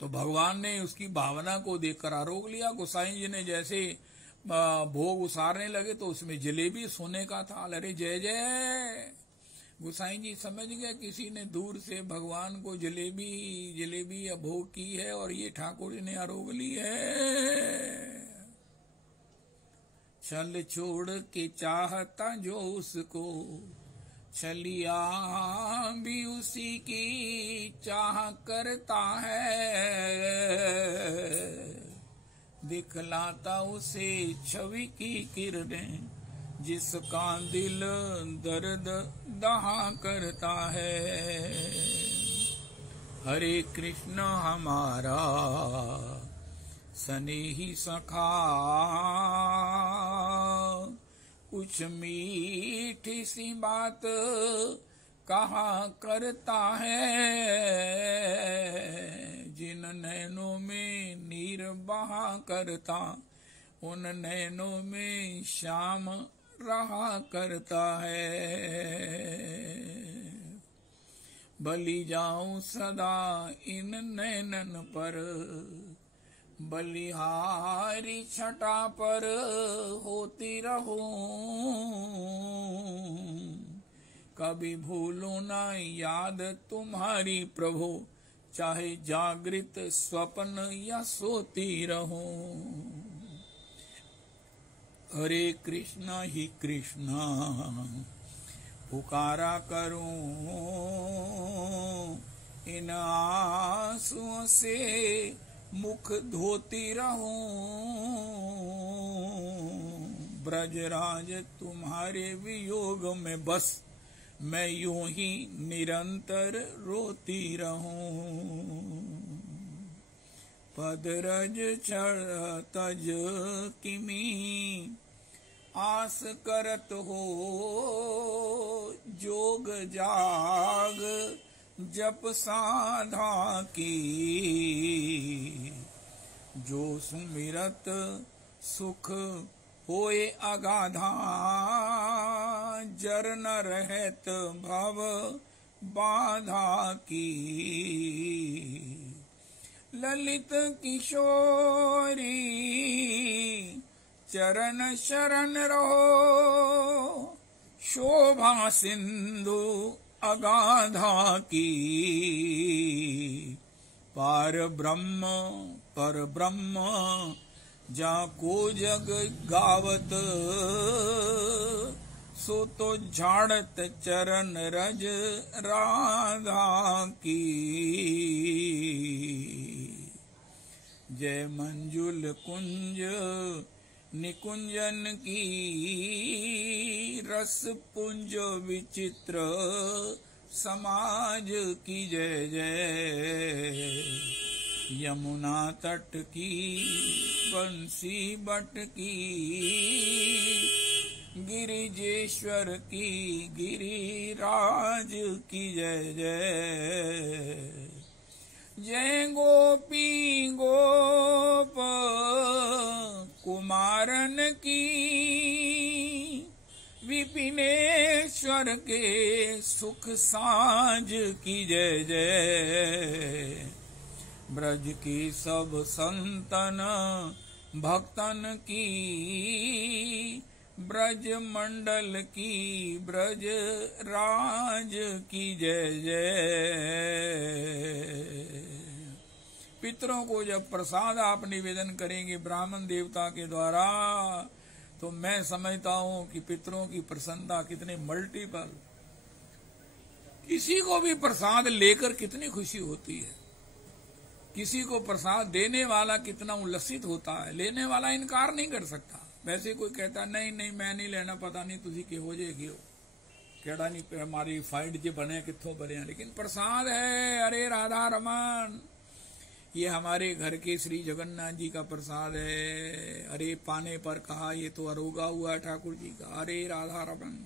तो भगवान ने उसकी भावना को देखकर आरोग लिया। गोसाई जी ने जैसे भोग उसारने लगे तो उसमें जलेबी सोने का थाल। अरे जय जय। गोसाई जी समझ गए किसी ने दूर से भगवान को जलेबी या भोग की है और ये ठाकुर जी ने आरोग ली है। छल छोड़ के चाहता जो उसको, छलिया भी उसी की चाह करता है। दिखलाता उसे छवि की किरणें, जिसका दिल दर्द दहा करता है। हरे कृष्ण हमारा स्नेही सखा, कुछ मीठी सी बात कहा करता है। जिन नैनों में नीर बहा करता, उन नैनों में श्याम रहा करता है। बलि जाऊं सदा इन नैनन पर, बलिहारी छटा पर होती रहूं। कभी भूलूं ना याद तुम्हारी प्रभु, चाहे जागृत स्वप्न या सोती रहूं। हरे कृष्णा ही कृष्णा पुकारा करूं, इन आंसुओं से मुख धोती रहूं। ब्रजराज तुम्हारे वियोग में बस, मैं यूं ही निरंतर रोती रहूं। पदरज छड़ तज किमी, आस करत हो जोग जाग, जप साधा की। जो सुमिरत सुख होए अगाधा, जर न रहत भव बाधा की। ललित किशोरी चरण शरण रहो, शोभा सिंधु अगाधा की। पार ब्रह्म पर ब्रह्म, जाको जग गावत, सो तो झाड़त चरण रज राधा की। जय मंजुल कुंज निकुंजन की, रस पुंज विचित्र समाज की। जय जय। यमुना तट की बंसी बट की, गिरिजेश्वर की गिरिराज की। जय जय। जय गोपी गोप कुमारन की, विपिनेश्वर के सुख साँझ की जय जय। ब्रज की सब संतन भक्तन की, ब्रज मंडल की, ब्रज राज की जय जय। पितरों को जब प्रसाद आप निवेदन करेंगे ब्राह्मण देवता के द्वारा, तो मैं समझता हूं कि पितरों की प्रसन्नता कितने मल्टीपल, किसी को भी प्रसाद लेकर कितनी खुशी होती है, किसी को प्रसाद देने वाला कितना उल्लसित होता है, लेने वाला इनकार नहीं कर सकता। वैसे कोई कहता नहीं नहीं मैं नहीं लेना, पता नहीं तुझी किहो जे किहो, केड़ा नहीं हमारी फाइट जे बने कित्थों बने, लेकिन प्रसाद है। अरे राधा रमन, ये हमारे घर के श्री जगन्नाथ जी का प्रसाद है। अरे पाने पर कहा ये तो अरोगा हुआ ठाकुर जी का। अरे राधा रमन,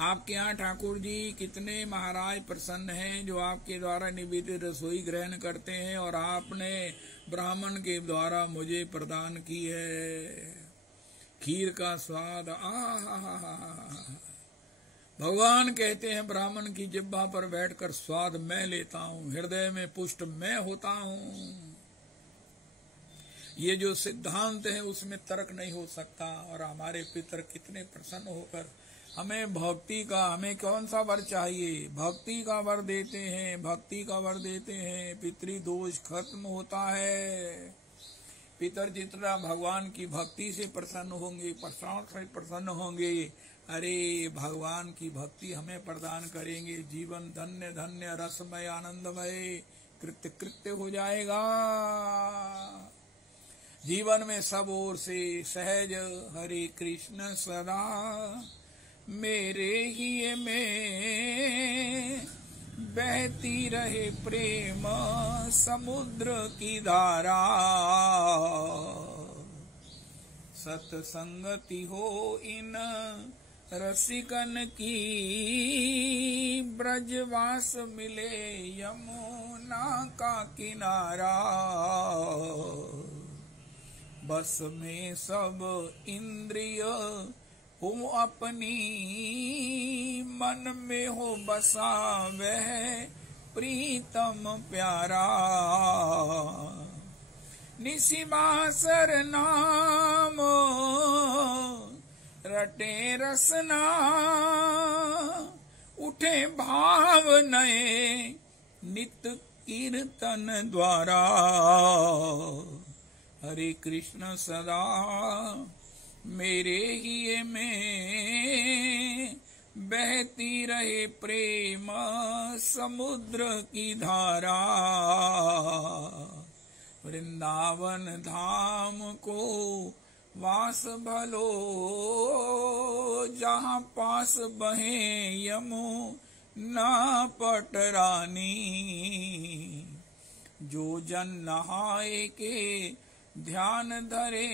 आपके यहाँ ठाकुर जी कितने महाराज प्रसन्न हैं जो आपके द्वारा निवेदित रसोई ग्रहण करते हैं, और आपने ब्राह्मण के द्वारा मुझे प्रदान की है खीर का स्वाद। भगवान कहते हैं ब्राह्मण की जिह्वा पर बैठकर स्वाद मैं लेता हूँ, हृदय में पुष्ट मैं होता हूँ। ये जो सिद्धांत है उसमें तर्क नहीं हो सकता। और हमारे पितर कितने प्रसन्न होकर हमें भक्ति का, हमें कौन सा वर चाहिए, भक्ति का वर देते हैं, भक्ति का वर देते हैं। पितृ दोष खत्म होता है। पितर जितना भगवान की भक्ति से प्रसन्न होंगे, प्रसाद से प्रसन्न होंगे, अरे भगवान की भक्ति हमें प्रदान करेंगे। जीवन धन्य धन्य रसमय आनंदमय कृत्य कृत्य हो जाएगा। जीवन में सब ओर से सहज हरे कृष्ण सदा मेरे ही में बहती रहे प्रेम समुद्र की धारा। सत्संगति हो इन रसिकन की, ब्रजवास मिले यमुना का किनारा। बस में सब इंद्रिय हो अपनी, मन में हो बसा वह प्रीतम प्यारा। निशिमासर नाम रटे रसना, उठे भाव नए नित कीर्तन द्वारा। हरे कृष्ण सदा मेरे ही में बहती रहे प्रेम समुद्र की धारा। वृंदावन धाम को वास भलो, जहाँ पास बहे यमुना पटरानी। जो जन नहाए के ध्यान धरे,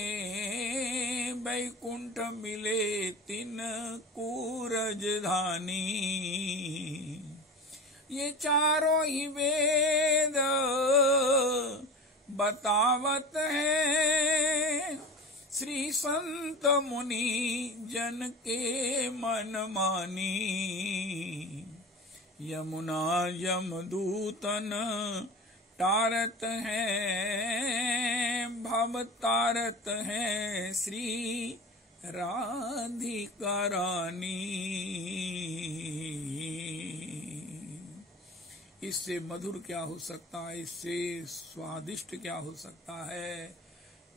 बैकुंठ मिले तिन कूरज धानी। ये चारों ही वेद बतावत है, श्री संत मुनि जन के मन मानी। यमुना यमदूतन तारत है, भव तारत है श्री राधिका रानी। इससे मधुर क्या हो सकता है, इससे स्वादिष्ट क्या हो सकता है,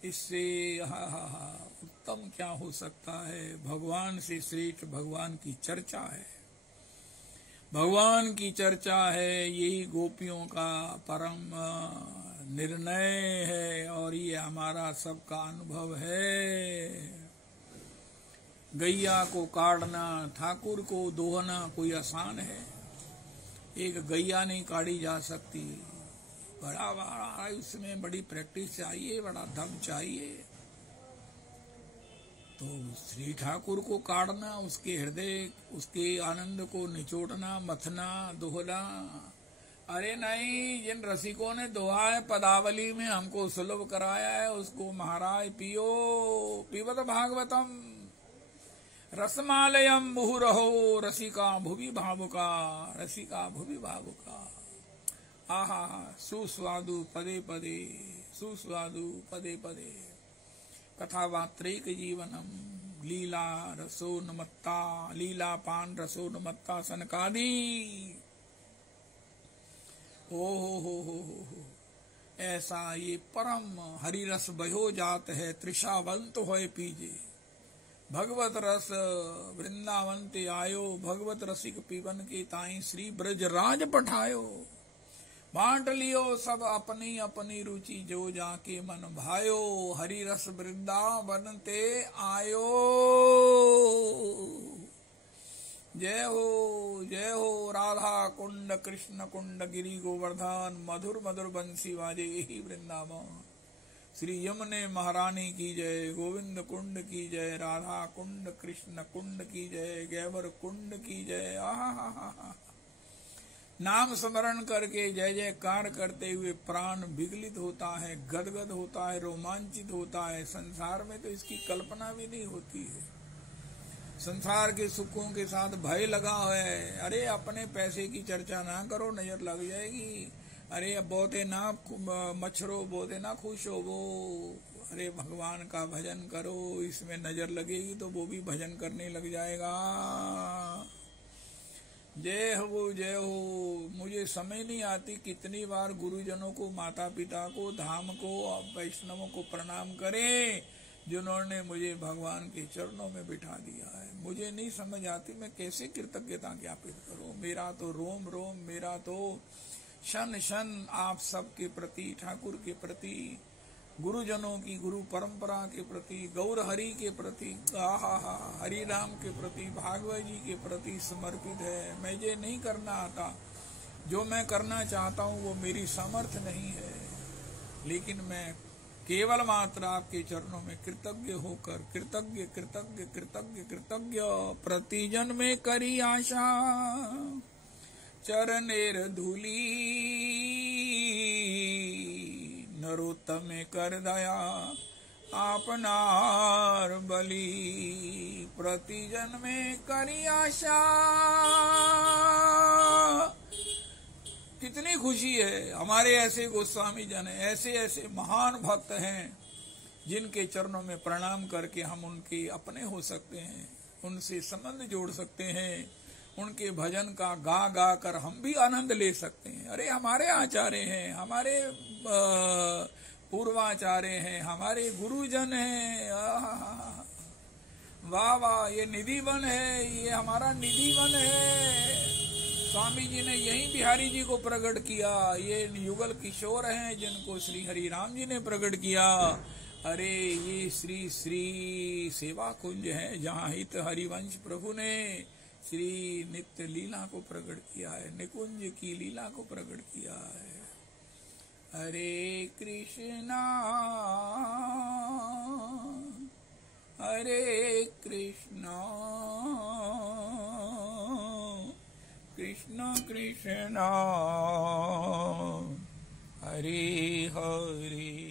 इससे उत्तम क्या हो सकता है। भगवान से श्रेष्ठ भगवान की चर्चा है, भगवान की चर्चा है। यही गोपियों का परम निर्णय है और ये हमारा सबका अनुभव है। गैया को काटना, ठाकुर को दोहना कोई आसान है। एक गैया नहीं काटी जा सकती, बड़ा उसमें बड़ी प्रैक्टिस चाहिए, बड़ा दम चाहिए। तो श्री ठाकुर को काटना, उसके हृदय, उसके आनंद को निचोड़ना, मथना, दोहना, अरे नहीं, जिन रसिकों ने दोहा है पदावली में हमको सुलभ कराया है, उसको महाराज पियो। पिबत भागवतम रसमालयम मुहुरहो रसिका भुवि भावुका, रसिका भुवि भावुका। आहा सुस्वादु पदे पदे, सुस्वादु पदे पदे। कथावात्रेक जीवनम लीला रसोन्मत्ता, लीला पान रसोन्मत्ता सनकादि। ओ हो, ऐसा ये परम हरि रस बहो जात है, तृषावंत होए पीजे। भगवत रस वृंदावन ते आयो, भगवत रसिक पीवन के ताई श्री ब्रज राज पठायो। बांट लियो सब अपनी अपनी रुचि, जो जाके मन भायो। हरि रस वृंदावन ते आयो। जय हो राधा कुंड कृष्ण कुंड गिरी गोवर्धन, मधुर मधुर बंसी बाजे यही वृंदावन। श्री यमुने महारानी की जय, गोविंद कुंड की जय, राधा कुंड कृष्ण कुंड की जय, गैवर कुंड की जय। आहा, नाम स्मरण करके जय जयकार करते हुए प्राण विगलित होता है, गदगद होता है, रोमांचित होता है। संसार में तो इसकी कल्पना भी नहीं होती है। संसार के सुखों के साथ भय लगा है। अरे अपने पैसे की चर्चा ना करो, नजर लग जाएगी। अरे बोते ना मच्छरो, बोते ना खुश हो वो। अरे भगवान का भजन करो, इसमें नजर लगेगी तो वो भी भजन करने लग जाएगा। जय हो। मुझे समझ नहीं आती कितनी बार गुरुजनों को, माता पिता को, धाम को, वैष्णवों को प्रणाम करें, जिन्होंने मुझे भगवान के चरणों में बिठा दिया है। मुझे नहीं समझ आती मैं कैसे कृतज्ञता ज्ञापित करूं। मेरा तो रोम रोम, मेरा तो शन शन आप सबके प्रति, ठाकुर के प्रति, गुरुजनों की, गुरु परंपरा के प्रति, गौर हरि के प्रति, हरि राम के प्रति, भागवत जी के प्रति समर्पित है। मुझे नहीं करना आता, जो मैं करना चाहता हूँ वो मेरी सामर्थ्य नहीं है, लेकिन मैं केवल मात्र आपके चरणों में कृतज्ञ होकर, कृतज्ञ कृतज्ञ कृतज्ञ कृतज्ञ प्रतिजन में करी आशा, चरणेर धूली नरोत्तम कर दया, आपनार बलि प्रतिजन में करी आशा। कितनी खुशी है, हमारे ऐसे गोस्वामी जन हैं, ऐसे ऐसे महान भक्त हैं, जिनके चरणों में प्रणाम करके हम उनके अपने हो सकते हैं, उनसे संबंध जोड़ सकते हैं, उनके भजन का गा गा कर हम भी आनंद ले सकते हैं। अरे हमारे आचार्य हैं, हमारे पूर्वाचार्य हैं, हमारे गुरुजन हैं। वाह वाह, ये निधिवन है, ये हमारा निधिवन है। स्वामी जी ने यही बिहारी जी को प्रकट किया। ये युगल किशोर हैं, जिनको श्री हरि राम जी ने प्रकट किया। अरे ये श्री श्री सेवा कुंज है, जहाँ हित हरिवंश प्रभु ने श्री नित्य लीला को प्रकट किया है, निकुंज की लीला को प्रकट किया है। हरे कृष्णा कृष्ण कृष्ण हरे हरे।